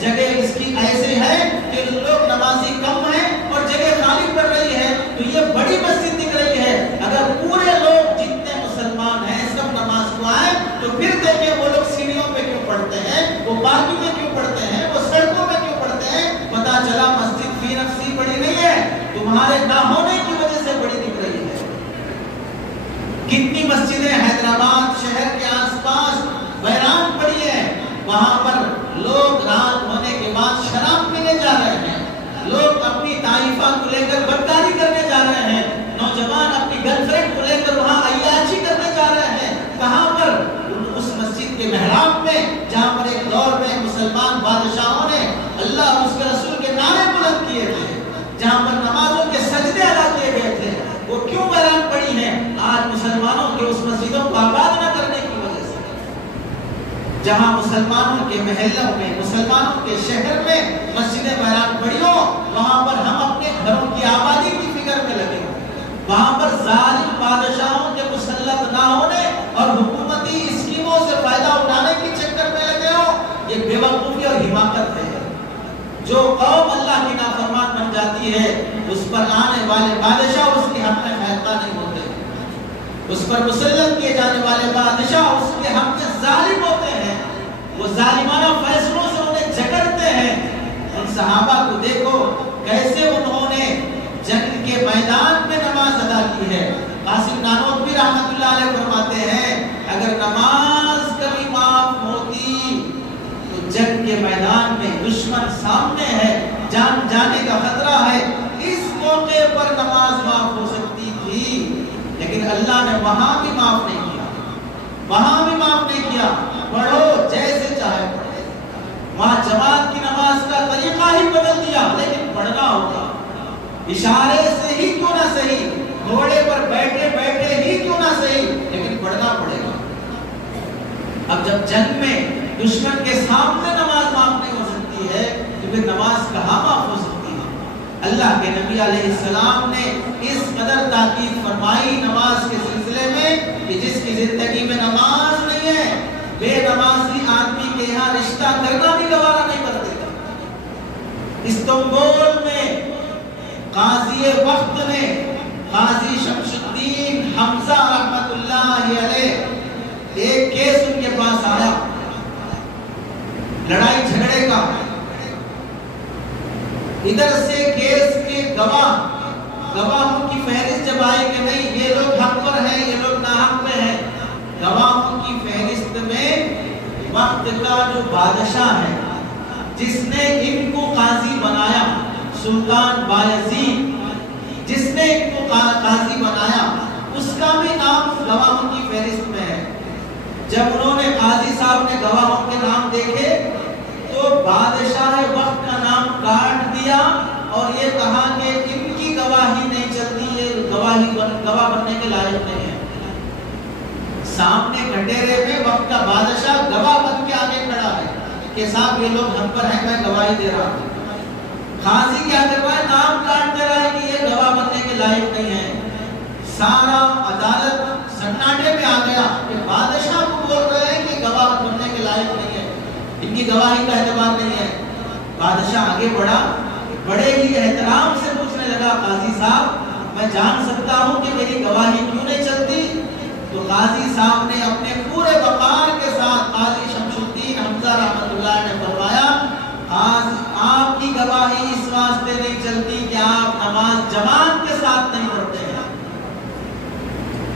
جگہ اس کی ایسے ہے کہ لوگ نمازی کم ہیں اور جگہ خالی پڑ رہی ہے، تو یہ بڑی مسجد دکھ رہی ہے۔ اگر پورے لوگ جتنے مسلمان ہیں سب نماز کو آئے تو پھر دیکھیں وہ لوگ سیڑھیوں پہ کیوں پڑھتے ہیں، وہ پارکوں میں کیوں پڑھتے ہیں، وہ سڑکوں میں کیوں پڑھتے ہیں؟ پتہ چلا مسجد فی نفسی بڑی نہیں ہے، تمہارے نہ ہونے کی وجہ سے بڑی دکھ رہی ہے۔ کتنی مسجدیں حیدرآباد شہر کے آس پاس ویران پڑی ہیں، وہاں پر لوگ رات ہونے کے بعد شراب پینے جا رہے ہیں، لوگ اپنی طائفہ کو لے کر بدکاری کرنے جا رہے ہیں، نوجوان اپنی گرل فرینڈ کو لے کر وہاں عیاشی کرنے جا رہے ہیں۔ کہاں پر؟ اس مسجد کے محراب میں، جہاں پر ایک دور میں مسلمان بادشاہوں نے اللہ اور اس کے رسول کے نعرے بلند کیے تھے، جہاں پر نمازوں کے سجدے ادا کیے گئے تھے، وہ کیوں ویران پڑی ہیں؟ آج مسلمانوں کے اس مسجدوں کو آباد نہ کرنے کی وجہ سے۔ جہاں مسلمانوں کے محلوں میں، مسلمانوں کے شہر میں مسجدیں ویران پڑی ہوں، وہاں پر ہم اپنے گھروں کی آبادی کی فکر میں لگے ہوں، وہاں پر ظالم بادشاہوں کے مسلط نہ ہونے اور حکومتی اسکیموں سے فائدہ اٹھانے کے چکر میں لگے ہوں، یہ بے وقوفی اور حماقت ہے۔ جو قوم اللہ کی نافرمان بن جاتی ہے اس پر آنے والے بادشاہ اس کے حق میں فیصلہ نہیں ہوتے، اس پر مسلط کیے جانے والے بادشاہ اس کے حق میں ظالم ہوتے ہیں، وہ ظالمانہ فیصلوں سے انہیں جکڑتے ہیں۔ ان صحابہ کو دیکھو کیسے انہوں نے جنگ کے میدان میں نماز ادا کی ہے۔ قاسم نانوتوی رحمۃ اللہ علیہ فرماتے ہیں اگر نماز کبھی معاف ہوتی تو جنگ کے میدان میں دشمن سامنے ہے، جان جانے کا خطرہ ہے، اس موقع پر نماز معاف ہو سکتی تھی، لیکن اللہ نے وہاں بھی معاف نہیں کیا، وہاں بھی معاف نہیں کیا۔ پڑھو جیسے چاہے پڑھو، وہاں جماعت کی نماز کا طریقہ ہی بدل دیا، لیکن پڑھنا ہوگا، اشارے سے ہی کیوں نہ صحیح، گھوڑے پر بیٹھے بیٹھے ہی کیوں نہ صحیح، لیکن پڑھنا پڑے گا۔ اب جب جنگ میں دشمن کے سامنے نماز معاف نہیں ہو سکتی ہے تو پھر نماز کہاں معاف ہو سکتی ہے؟ اللہ کے نبی علیہ السلام نے اس قدر تاکید فرمائی نماز کے سلسلے میں کہ جس کی زندگی میں نماز نہیں ہے بے نمازی آدمی کے یہاں رشتہ کرنا بھی گوارا نہیں کرتے تھے۔ استنبول میں قاضی وقت نے قاضی شمس الدین حمزہ رحمت اللہ علیہ ایک کیس ان کے پاس آیا لڑائی جھگڑے کا، ادھر سے کیس کے گواہوں کی فہرست جب آئی کہ نہیں یہ لوگ حق پر ہیں یہ لوگ ناحق پہ ہیں، گواہوں کی فہرست میں وقت کا جو بادشاہ ہے جس نے ان کو قاضی بنایا، سلطان بایزید جس نے ان کو قاضی بنایا، اس کا بھی نام گواہوں کی فہرست میں ہے۔ جب انہوں نے قاضی صاحب نے گواہوں کے نام دیکھے تو بادشاہ وقت کا نام کاٹ دیا اور یہ کہا کہ ان کی گواہی نہیں چلتی، یہ گواہ بننے کے لائق نہیں ہے۔ سامنے کٹہرے میں وقت کا بادشاہ گواہ بن کے آگے کھڑا ہے کہ صاحب یہ لوگ حق پر ہیں، میں گواہی دے رہا ہوں۔ قاضی کیا کر رہا ہے؟ نام کاٹ دے رہا ہے کہ یہ گواہ بننے کے لائق نہیں ہے۔ سارا عدالت سناٹے میں آ گیا کہ بادشاہ کو بول رہے ہیں کہ گواہ بننے کے لائق نہیں ہے، ان کی گواہی کا اعتبار نہیں ہے۔ بادشاہ آگے بڑھا، بڑے ہی احترام سے پوچھنے لگا قاضی صاحب میں جان سکتا ہوں کہ میری گواہی کیوں نہیں چلتی؟ تو قاضی صاحب نے اپنے پورے وقار کے ساتھ قاضی شمس الدین حمزہ رحمۃ اللہ نے فرمایا آپ کی گواہی اس واسطے نہیں چلتی کہ آپ نماز جماعت کے ساتھ نہیں پڑھتے ہیں،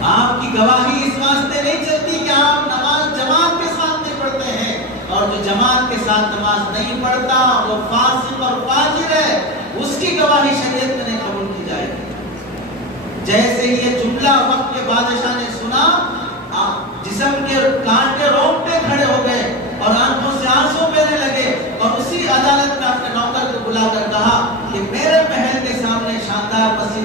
آپ کی گواہی اس واسطے نہیں چلتی کہ آپ نماز جماعت کے ساتھ نہیں پڑھتے ہیں، اور جو جماعت کے ساتھ نماز نہیں پڑھتا وہ فاسق اور فاجر ہے، اس کی گواہی شریعت میں نہیں قبول کی جائے گی۔ جیسے یہ جملہ وقت کے بادشاہ نے سنا، جسم کے کانٹے رونگٹے کھڑے ہو گئے اور آنکھوں سے آنسو بہنے لگے، اور اسی عدالت میں اپنے نوکر کو بلا کر کہا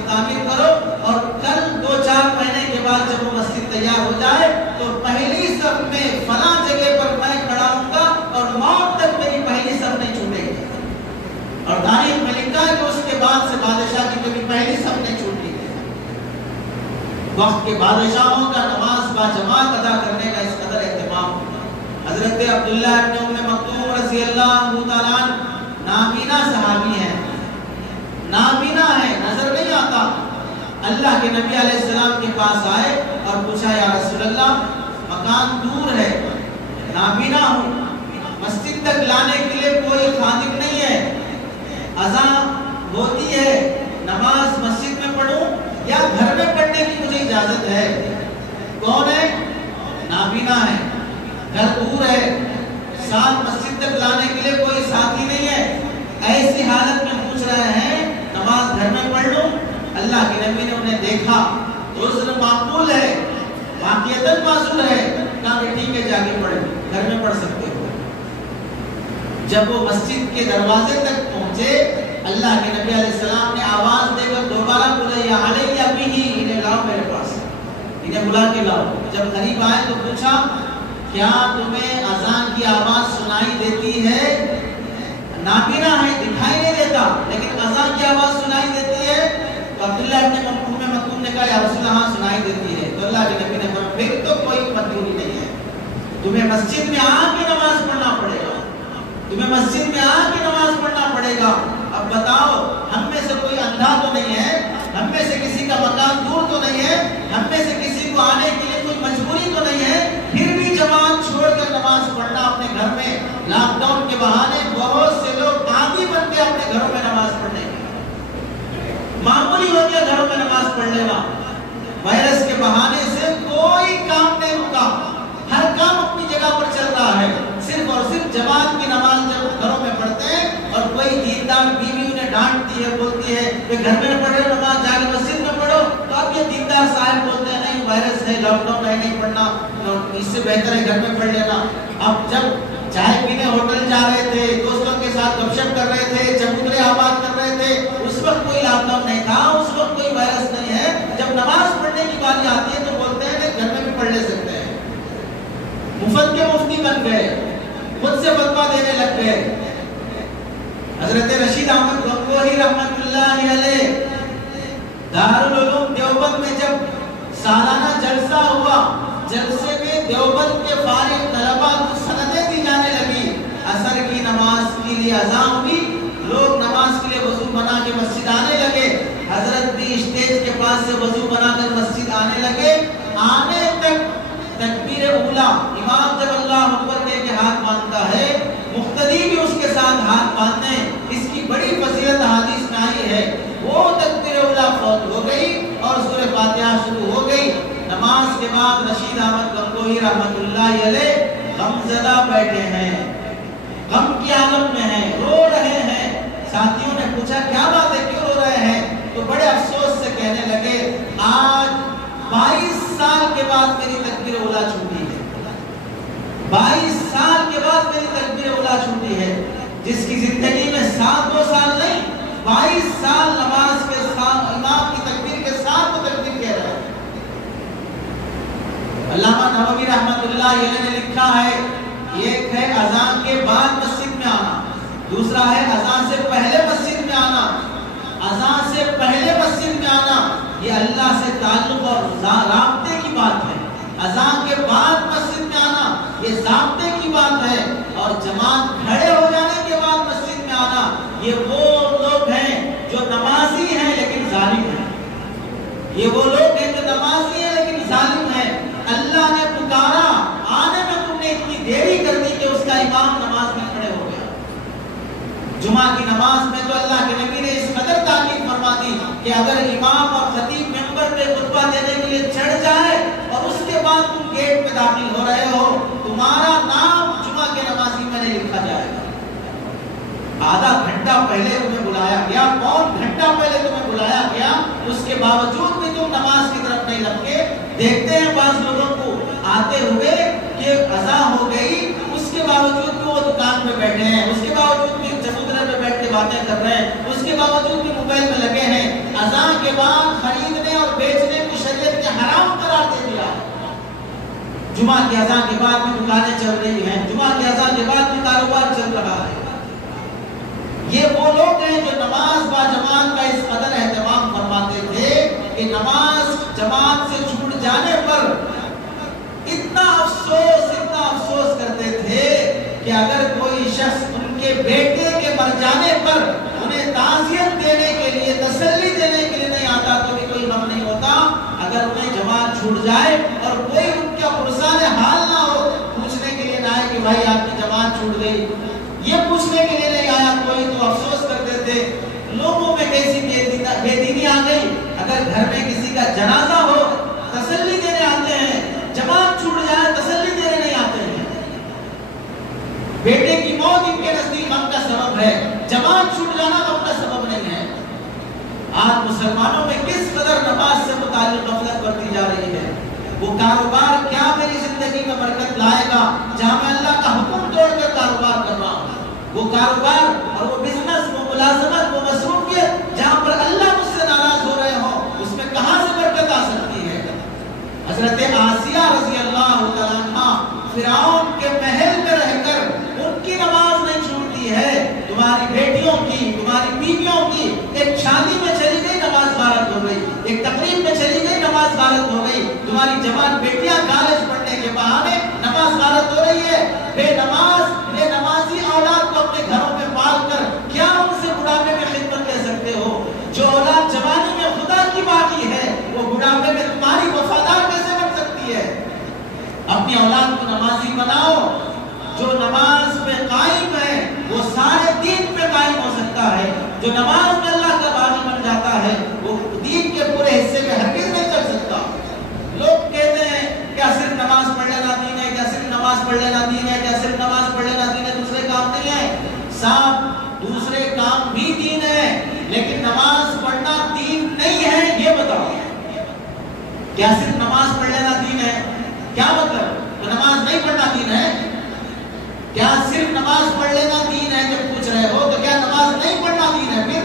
تعمیر کرو اور کل 2-4 مہینے کے بعد جب وہ مسجد تیار ہو جائے تو پہلی صف میں فلاں جگہ پر میں کھڑا ہوں گا اور موت تک میری پہلی صف نہیں چھوٹے گی. اور تاریخ میں لکھا ہے کہ اس کے بعد سے بادشاہ کی کبھی پہلی صف نہیں چھوٹی ہے. وقت کے بادشاہوں کا نماز باجماعت ادا کرنے کا اس قدر اہتمام. حضرت عبداللہ ابن ام مکتوم رضی اللہ تعالیٰ نابینا صحابی ہیں, نابینا ہے, نظر نہیں آتا. اللہ کے نبی علیہ السلام کے پاس آئے اور پوچھا یا رسول اللہ مکان دور ہے, نابینا ہوں, مسجد تک لانے کے لیے کوئی خادم نہیں ہے, اذان ہوتی ہے, نماز مسجد میں پڑھوں یا گھر میں پڑھنے کی مجھے اجازت ہے؟ کون ہے؟ نابینا ہے, گھر دور ہے, ساتھ مسجد تک لانے کے لیے کوئی ساتھی نہیں ہے, ایسی حالت میں پوچھ رہے ہیں نماز گھر میں پڑھ لوں؟ اللہ کے نبی نے انہیں دیکھا, عذر معقول ہے, واقعتاً معذور ہے, کہا کہ ٹھیک ہے جا کے پڑھ, گھر میں پڑھ سکتے ہو. جب وہ مسجد کے دروازے تک پہنچے اللہ کے نبی علیہ السلام نے آواز دے کر دوبارہ بولا یا علیہ ابھی, انہیں لاؤ میرے پاس, انہیں بلا کے لاؤ. جب قریب آئے تو پوچھا کیا تمہیں اذان کی آواز سنائی دیتی ہے؟ نابینا ہے, دکھائی نہیں دیتا, لیکن اذان کی آواز سنائی دیتی ہے. تو عبداللہ ابن ام مکتوم نے کہا یا رسول اللہ ہاں سنائی دیتی ہے. تو اللہ کے نبی نے فرمایا پھر تو کوئی مجبوری نہیں ہے, تمہیں مسجد میں آ کے نماز پڑھنا پڑے گا, تمہیں مسجد میں آ کے نماز پڑھنا پڑے گا. اب بتاؤ ہم میں سے کوئی اندھا تو نہیں ہے, ہم میں سے کسی کا مکان دور تو نہیں ہے, ہم میں سے کسی کو آنے کے لیے کوئی مجبوری تو نہیں ہے, پھر بھی جماعت چھوڑ کر نماز پڑھنا اپنے گھر میں, لاک ڈاؤن کے بہانے بہت سے لوگ عادی بن کے اپنے گھروں میں نماز پڑھنے کے, معمولی ہو گیا گھروں میں نماز پڑھ لینا. وائرس کے بہانے سے کوئی کام نہیں رکا, ہر کام اپنی جگہ پر چل رہا ہے, صرف اور صرف جماعت کی نماز جب گھروں میں پڑھتے ہیں اور کوئی دیندار بیوی انہیں ڈانٹتی ہے, بولتی ہے کہ گھر میں پڑھ رہے نماز جا کے مسجد میں پڑھو, تو اب یہ دیندار صاحب بولتے ہیں نہیں وائرس ہے, لاک ڈاؤن ہے, نہیں پڑھنا, اس سے بہتر ہے گھر میں پڑھ لینا. اب جب چائے پینے ہوٹل جا رہے تھے, دوستوں کے ساتھ گپ شپ کر رہے تھے, چبوترے آباد کر رہے تھے, اس وقت کوئی لاک ڈاؤن نہیں تھا, اس وقت کوئی وائرس نہیں ہے. جب نماز پڑھنے کی باری آتی ہے تو بولتے ہیں کہ گھر میں بھی پڑھ لے سکتے ہیں. مفت کے مفتی بن گئے, خود سے فتویٰ دینے لگ گئے. حضرت رشید احمد گنگوہی رحمت اللہ علیہ دارالعلوم دیوبند میں جب سالانہ جلسہ ہوا, جلسے میں دیوبند کے فارغ طلباء کو سندیں دی جانے لگی. عصر کی نماز کے لیے اذان ہوئی, لوگ نماز کے لیے وضو بنا کے مسجد آنے لگے. حضرت بھی اسٹیج کے پاس سے وضو بنا کر مسجد آنے لگے. آنے تک تکبیر اولا, امام جب اللہ اکبر کہہ کے ہاتھ باندھتا ہے, مقتدی بھی اس کے ساتھ ہاتھ باندھنے, اس کی بڑی فضیلت حدیث میں آئی ہے. وہ تکبیر اولا فوت ہو گئی اور سورہ فاتحہ شروع ہو گئی. نماز کے بعد رشید احمد گنگوہی رحمت اللہ علیہ غمزدہ بیٹھے ہیں, غم کی عالم میں ہیں, رو رہے ہیں. ساتھیوں نے پوچھا کیا بات ہے, کیوں رو رہے ہیں؟ تو بڑے افسوس سے کہنے لگے آج 22 سال کے بعد میری تکبیر اولا چھوٹی ہے, 22 سال کے بعد میری تکبیر اولا چھوٹی ہے. جس کی زندگی میں 2 سال نہیں 22 سال نماز کے ساتھ امام کی تکبیر کے ساتھ تو تکبیر کہہ رہا ہے. علامہ نووی رحمت اللہ علیہ نے لکھا ہے, ایک ہے اذان کے بعد مسجد میں آنا, دوسرا ہے اذان سے پہلے مسجد میں آنا. اذان سے پہلے مسجد میں آنا یہ اللہ سے تعلق اور رابطے کی بات ہے. اذان کے بعد مسجد میں آنا یہ ضابطے کی بات ہے. اور جماعت کھڑے ہو جانے کے بعد مسجد میں آنا یہ وہ لوگ ہیں جو نمازی ہیں لیکن ظالم ہیں. یہ وہ لوگ ہیں جو نمازی ہیں لیکن ظالم ہیں. اللہ نے پکارا, آنے میں تم نے اتنی دیری کر دی کہ اس کا امام نماز میں کھڑے ہو گیا. جمعہ کی نماز میں تو اللہ کے نبی نے اس قدر تاکید فرما دی کہ اگر امام اور خطیب منبر پہ خطبہ دینے کے لیے چڑھ جائے اور اس کے بعد تم گیٹ پہ داخل ہو رہے ہو, تمہارا نام جمعہ کے نمازی میں نہیں لکھا جائے گا. آدھا گھنٹہ پہلے تمہیں بلایا گیا, پون گھنٹہ پہلے تمہیں بلایا گیا, اس کے باوجود بھی تم نماز کی طرف نہیں لگ کے. دیکھتے ہیں بعض لوگوں کو آتے ہوئے کہ اذان ہو گئی, اس کے باوجود بھی وہ دکان پہ بیٹھے ہیں, اس کے باوجود بھی چبوترے پہ بیٹھ کے باتیں کر رہے ہیں, اس کے باوجود بھی موبائل میں لگے ہیں. اذان کے کے بعد خریدنے اور بیچنے کو شریعت نے حرام قرار دے دیا ہے۔ جمعہ کی اذان کے بعد بھی دکانیں چل رہی ہیں، جمعہ کی اذان کے بعد بھی کاروبار چل رہا ہے۔ یہ وہ لوگ ہیں جو نماز با جماعت کا اس قدر اہتمام فرماتے تھے کہ نماز جماعت سے چھوٹ جانے پر اتنا افسوس کرتے تھے کہ اگر کوئی شخص ان کے بیٹے کے مر جانے پر انہیں تعزیت دینے کے لیے، تسلی دینے کے لیے نہیں آتا تو بھی کوئی غم نہیں ہوتا۔ اگر انہیں جماعت چھوٹ جائے اور کوئی ان کا پرسان حال نہ ہو، پوچھنے کے لیے نہ آئے کہ بھائی آپ کی جماعت چھوٹ گئی، یہ پوچھنے کے لیے نہیں آیا کوئی، تو افسوس کرتے تھے۔ لوگوں میں کیسی بے دینی آ گئی، اگر گھر میں کسی کا جنازہ ہو تسلی دینے آتے ہیں، جماعت چھوٹ جائے تسلی دینے نہیں آتے ہیں۔ بیٹے کی موت ان کے نزدیک غم کا سبب ہے، جماعت چھوٹ جانا غم کا سبب نہیں ہے۔ آج مسلمانوں میں کس قدر نماز سے متعلق غفلت برتی جا رہی ہے۔ وہ کاروبار کیا میری زندگی میں برکت لائے گا جہاں میں اللہ کا حکم توڑ کر کاروبار کر رہا ہوں؟ وہ کاروبار اور وہ بزنس، وہ ملازمت، وہ مصروفیت جہاں پر اللہ مجھ سے ناراض ہو رہے ہوں، اس میں کہاں سے برکت آ سکتی ہے؟ حضرت آسیہ رضی اللہ تعالیٰ عنہ فرعون کے محل میں رہ کر ان کی نماز نہیں چھوٹتی ہے۔ تمہاری بیٹیوں کی، تمہاری بیویوں کی ایک شادی میں چلی گئی نماز غارت ہو گئی، ایک تقریب میں چلی گئی نماز غارت ہو گئی، تمہاری جوان بیٹیاں کالج پڑھنے کے بہانے نماز غارت ہو رہی ہے۔ بے نمازی اولاد کو اپنے گھروں میں پال کر کیا ان سے بڑھاپے میں خدمت لے سکتے ہو؟ جو اولاد جوانی میں خدا کی باقی ہے وہ بڑھاپے میں تمہاری وفادار کیسے بن سکتی ہے؟ اپنی اولاد کو نمازی بناؤ۔ جو نماز پہ قائم ہے وہ سارے دین پہ قائم ہو سکتا ہے۔ جو نماز میں اللہ کا باغی بن جاتا ہے وہ دین کے پورے حصے میں ہرگز نہیں کر سکتا۔ لوگ کہتے ہیں کیا صرف نماز پڑھ لینا دین ہے، کیا صرف نماز پڑھ لینا دین ہے، کیا صرف نماز پڑھ لینا دین ہے، دوسرے کام نہیں ہے۔ صاحب دوسرے کام بھی دین ہے، لیکن نماز پڑھنا دین نہیں ہے، یہ بتاؤ۔ کیا صرف نماز پڑھ لینا دین ہے؟ کیا مطلب؟ تو نماز نہیں پڑھنا دین ہے؟ کیا صرف نماز پڑھ لینا دین ہے؟ جب پوچھ رہے ہو تو کیا نماز نہیں پڑھنا دین ہے؟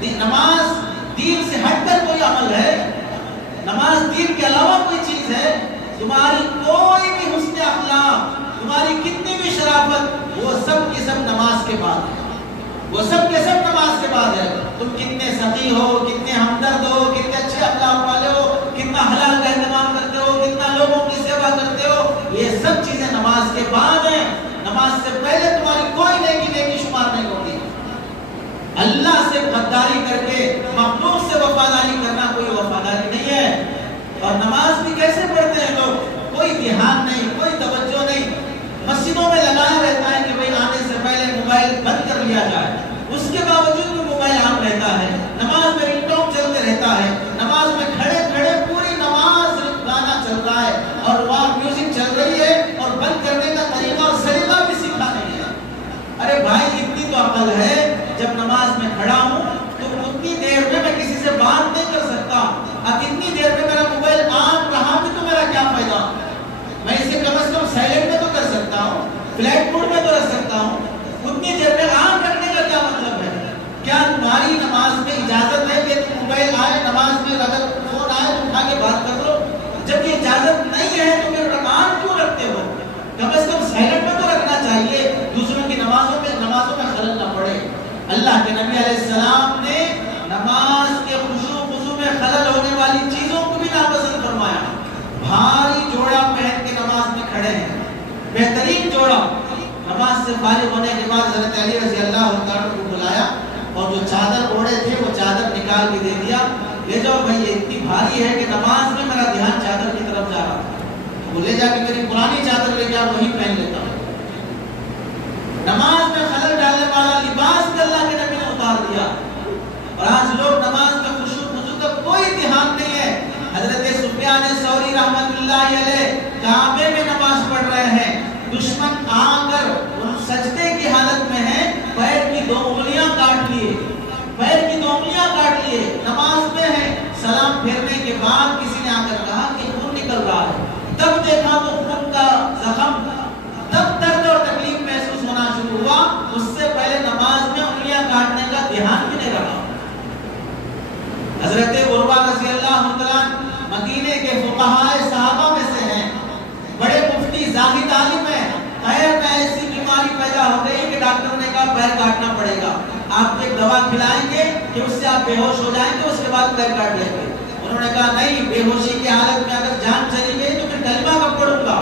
پھر نماز دین سے ہٹ کر کوئی عمل ہے؟ نماز دین کے علاوہ کوئی چیز ہے؟ تمہاری کوئی بھی حسن اخلاق، تمہاری کتنی بھی شرافت، وہ سب کی سب نماز کے بعد ہے، وہ سب کے سب نماز کے بعد ہے۔ تم کتنے سخی ہو، کتنے ہمدرد ہو، کتنے اچھے اخلاق والے ہو، کتنا حلال کا اہتمام کرتے ہو، کتنا لوگوں کی سیوا کرتے ہو، یہ سب چیزیں نماز کے بعد ہیں۔ نماز سے پہلے تمہاری کوئی نیکی شمار نہیں ہوگی۔ اللہ سے غداری کر کے مخلوق سے وفاداری کرنا کوئی وفاداری نہیں ہے۔ اور نماز بھی کیسے پڑھتے ہیں لوگ؟ کوئی دھیان نہیں، کوئی توجہ نہیں، مسجدوں میں لگایا رہتا ہے کہ بھئی آنے سے پہلے موبائل بند کر لیا جائے، اس کے باوجود بھی موبائل آن رہتا ہے، نماز میں رنگ ٹون چلتے رہتا ہے، نماز میں کھڑے کھڑے پوری نماز گانا چل رہا ہے اور وہاں میوزک چل رہی ہے اور بند کرنے کا طریقہ اور سلیقہ بھی سیکھا نہیں ہے۔ ارے بھائی اتنی تو عقل ہے، جب نماز میں کھڑا ہوں تو اتنی دیر میں کسی سے بات نہیں کر سکتا، اب اتنی دیر میں میرا موبائل آن رہا بھی تو میرا کیا فائدہ؟ میں اسے کم از کم سائلنٹ میں تو کر سکتا ہوں، فلائٹ موڈ میں تو رکھ سکتا ہوں، اتنی دیر میں آن رکھنے کا کیا مطلب ہے؟ کیا تمہاری نماز میں اجازت ہے کہ تم موبائل آئے نماز میں اگر فون آئے تو اٹھا کے بات کر لو؟ جب یہ اجازت نہیں ہے تو پھر آن کیوں رکھتے ہو؟ کم از کم سائلنٹ میں تو رکھنا چاہیے، دوسروں کی نمازوں میں خلل نہ پڑے۔ اللہ کے نبی علیہ السلام نے نماز کے خشوع وضو میں خلل ہونے والی چیزوں کو بھی ناپسند فرمایا۔ بھاری جوڑا پہن کے نماز میں کھڑے ہیں، بہترین جوڑا۔ نماز سے فارغ ہونے کے بعد حضرت علی رضی اللہ عنہ کو بلایا اور جو چادر اوڑھے تھے وہ چادر نکال کے دے دیا، لے جاؤ بھائی، یہ اتنی بھاری ہے کہ نماز میں میرا دھیان چادر کی طرف جا رہا تھا، وہ لے جا کے میری پرانی چادر لے جا وہی پہن لیتا ہوں۔ نماز میں خلل ڈالنے والا لباس بھی اللہ کے نبی نے اتار دیا، اور آج لوگ نماز میں خشوع وضو کا کوئی دھیان نہیں ہے۔ حضرت سفیان ثوری رحمۃ اللہ علیہ کعبے میں نماز پڑھ رہے ہیں، دشمن آ کر ان سجدے کی حالت میں ہیں، پیر کی 2 انگلیاں کاٹ لیے، نماز میں ہیں، سلام پھیرنے کے بعد کسی نے آ کر کہا کہ خون نکل رہا ہے، تب دیکھا تو خون کا زخم، تب درد اور تکلیف محسوس ہونا شروع ہوا، اس سے پہلے نماز میں انگلیاں کاٹنے کا دھیان بھی نہیں رہا۔ حضرت عروہ رضی اللہ عنہ مدینے کے فقہائے صحابہ میں سے ہیں، بڑے مفتی زاہد عالم ہیں۔ پیر میں ایسی بیماری پیدا ہو گئی کہ ڈاکٹر نے کہا پیر کاٹنا پڑے گا، آپ کو ایک دوا کھلائیں گے کہ اس سے آپ بے ہوش ہو جائیں گے، اس کے بعد پیر کاٹ لیں گے۔ انہوں نے کہا نہیں، بے ہوشی کی حالت میں اگر جان چلی گئی تو پھر کلمہ کب پڑھوں گا،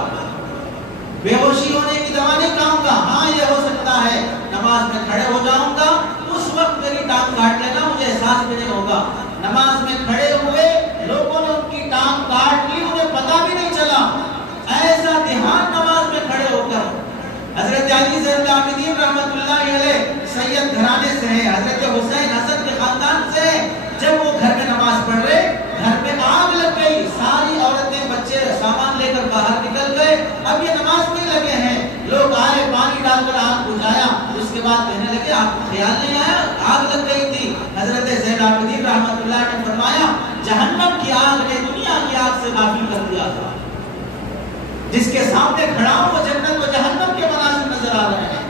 بے ہوشی ہونے کی دوا نہیں کھاؤں گا۔ ہاں یہ ہو سکتا ہے نماز میں کھڑے ہو جاؤں گا، اس وقت میری ٹانگ کاٹ لینا، مجھے احساس بھی نہیں ہوگا۔ نماز میں کھڑے ہوئے، لوگوں نے ان کی ٹانگ کاٹ لی، انہیں پتہ بھی نہیں چلا۔ ایسا دھیان نماز میں کھڑے ہو کر۔ حضرت علی زین العابدین رحمۃ اللہ علیہ سید گھرانے سے ہیں، حضرت حسین حسن کے خاندان سے ہیں۔ جب وہ گھر میں نماز پڑھ رہے، گھر میں آگ لگ گئی، ساری عورتیں بچے سامان لے کر باہر نکل گئے، اب یہ نماز میں لگے ہیں۔ لوگ آئے، پانی ڈال کر آگ بجھایا، اس کے بعد کہنے لگے آپ کو خیال نہیں آیا آگ لگ گئی تھی؟ حضرت زین العابدین رحمۃ اللہ نے فرمایا جہنم کی آگ نے دنیا کی آگ سے غافل کر دیا تھا۔ جس کے سامنے کھڑا ہوں وہ جنت و جہنم کے مناظر نظر آ رہے ہیں۔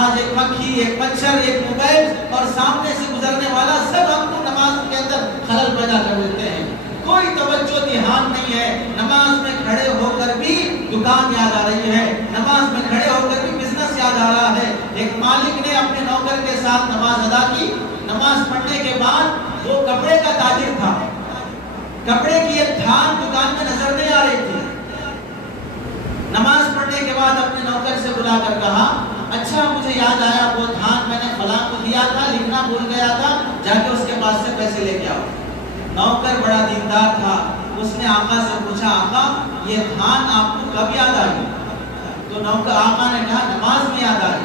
آج ایک مکھی، ایک مچھر، ایک موبائل اور سامنے سے گزرنے والا سب ہم کو نماز کے اندر خلل پیدا کر دیتے ہیں۔ کوئی توجہ دھیان نہیں ہے۔ نماز میں کھڑے ہو کر بھی دکان یاد آ رہی ہے، نماز میں کھڑے ہو کر بھی بزنس یاد آ رہا ہے۔ ایک مالک نے اپنے نوکر کے ساتھ نماز ادا کی، نماز پڑھنے کے بعد وہ کپڑے کا تاجر تھا، کپڑے کی ایک تھان دکان میں نظر نہیں آ رہی تھی۔ نماز پڑھنے کے بعد اپنے نوکر سے بلا کر کہا اچھا مجھے یاد آیا وہ دھان میں نے فلاں کو دیا تھا، لکھنا بھول گیا تھا، جا کے اس کے پاس سے پیسے لے کے آؤ۔ نوکر بڑا دیندار تھا، اس نے آقا سے پوچھا آقا یہ دھان آپ کو کب یاد آئی؟ تو نوکر آقا نے کہا نماز میں یاد آئی۔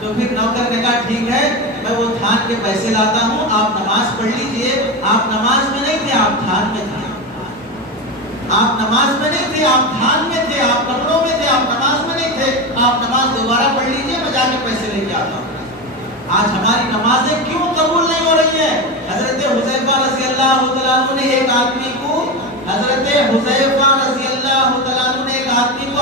تو پھر نوکر نے کہا ٹھیک ہے میں وہ دھان کے پیسے لاتا ہوں، آپ نماز پڑھ لیجئے۔ آپ نماز میں نہیں تھے، آپ دھان میں تھے۔ آپ نماز میں نہیں تھے، آپ دھان میں تھے، آپ کپڑوں میں تھے، آپ نماز میں نہیں تھے۔ آپ نماز دوبارہ پڑھ لیجئے، میں جا کے پیسے لے کے آتا ہوں۔ آج ہماری نمازیں کیوں قبول نہیں ہو رہی ہیں؟ حضرت حذیفہ رضی اللہ تعالیٰ عنہ نے ایک آدمی کو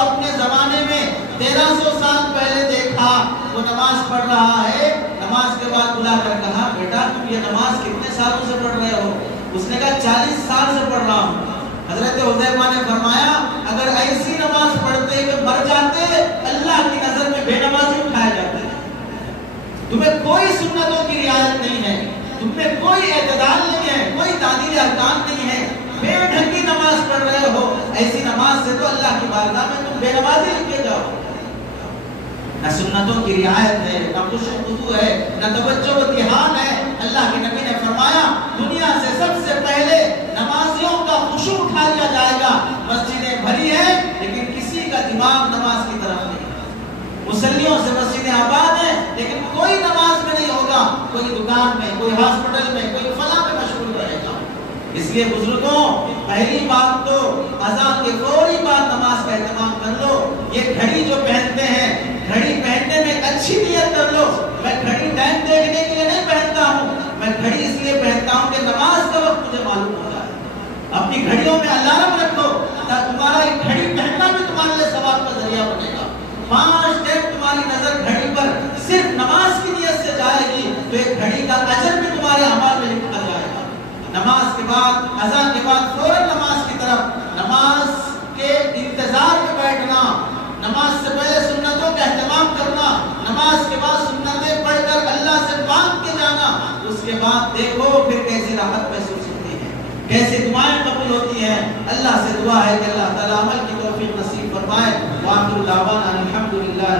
اپنے زمانے میں 1300 سال پہلے دیکھا، وہ نماز پڑھ رہا ہے، نماز کے بعد بلا کر کہا بیٹا تم یہ نماز کتنے سالوں سے پڑھ رہے ہو؟ اس نے کہا 40 سال سے پڑھ رہا ہوں۔ حضرت حذیفہ نے فرمایا اگر ایسی نماز پڑھتے کہ مر جاتے اللہ کی نظر میں بے نمازی اٹھائے جاتے۔ تمہیں کوئی سنتوں کی رعایت نہیں ہے، تم میں کوئی اعتدال نہیں ہے، کوئی تعدیل ارکان نہیں ہے، بے ڈھنگی نماز پڑھ رہے ہو۔ ایسی نماز سے تو اللہ کی بارگاہ میں تم بے نمازی لکھے جاؤ۔ نہ سنتوں کی رعایت ہے، نہ خشوع و خضوع ہے، نہ توجہ و دھیان ہے۔ اللہ کے نبی نے فرمایا دنیا سے سب سے پہلے نمازیوں کا خشوع اٹھا لیا جائے گا۔ مسجدیں بھری ہیں لیکن کسی کا دماغ نماز کی طرف نہیں، مصلیوں سے مسجدیں آباد ہیں لیکن کوئی نماز میں نہیں ہوگا، کوئی دکان میں، کوئی ہاسپٹل میں، کوئی فلاں میں مشغول رہے گا۔ اس لیے بزرگوں پہلی بات تو اذان کے فوری بعد نماز کا اہتمام کر لو۔ یہ گھڑی جو پہنتے ہیں، گھڑی پہننے میں ایک اچھی نیت کر لو۔ میں گھڑی ٹائم دیکھنے کے لیے نہیں پہنتا ہوں، میں گھڑی اس لیے پہنتا ہوں کہ نماز کا وقت مجھے معلوم ہو جائے۔ اپنی گھڑیوں میں الارم رکھو تاکہ تمہارا ایک گھڑی پہننا بھی تمہارے لیے ثواب کا ذریعہ بنے گا۔ 5 ٹائم تمہاری نظر گھڑی پر صرف نماز کی نیت سے جائے گی تو ایک گھڑی کا اجر بھی تمہارے اعمال میں لکھا جائے گا۔ نماز کے بعد، اذان کے بعد فوراً نماز کی طرف، نماز کے انتظار میں بیٹھنا، نماز سے پہلے سنتوں کا اہتمام کرنا، نماز کے بعد سنتیں پڑھ کر اللہ سے مانگ کے جانا، اس کے بعد دیکھو پھر کیسی راحت محسوس ہوتی ہے، کیسے دعائیں قبول ہوتی ہیں۔ اللہ سے دعا ہے کہ اللہ تعالیٰ عمل کی توفیق نصیب فرمائے۔ وآخر دعوانا الحمدللہ۔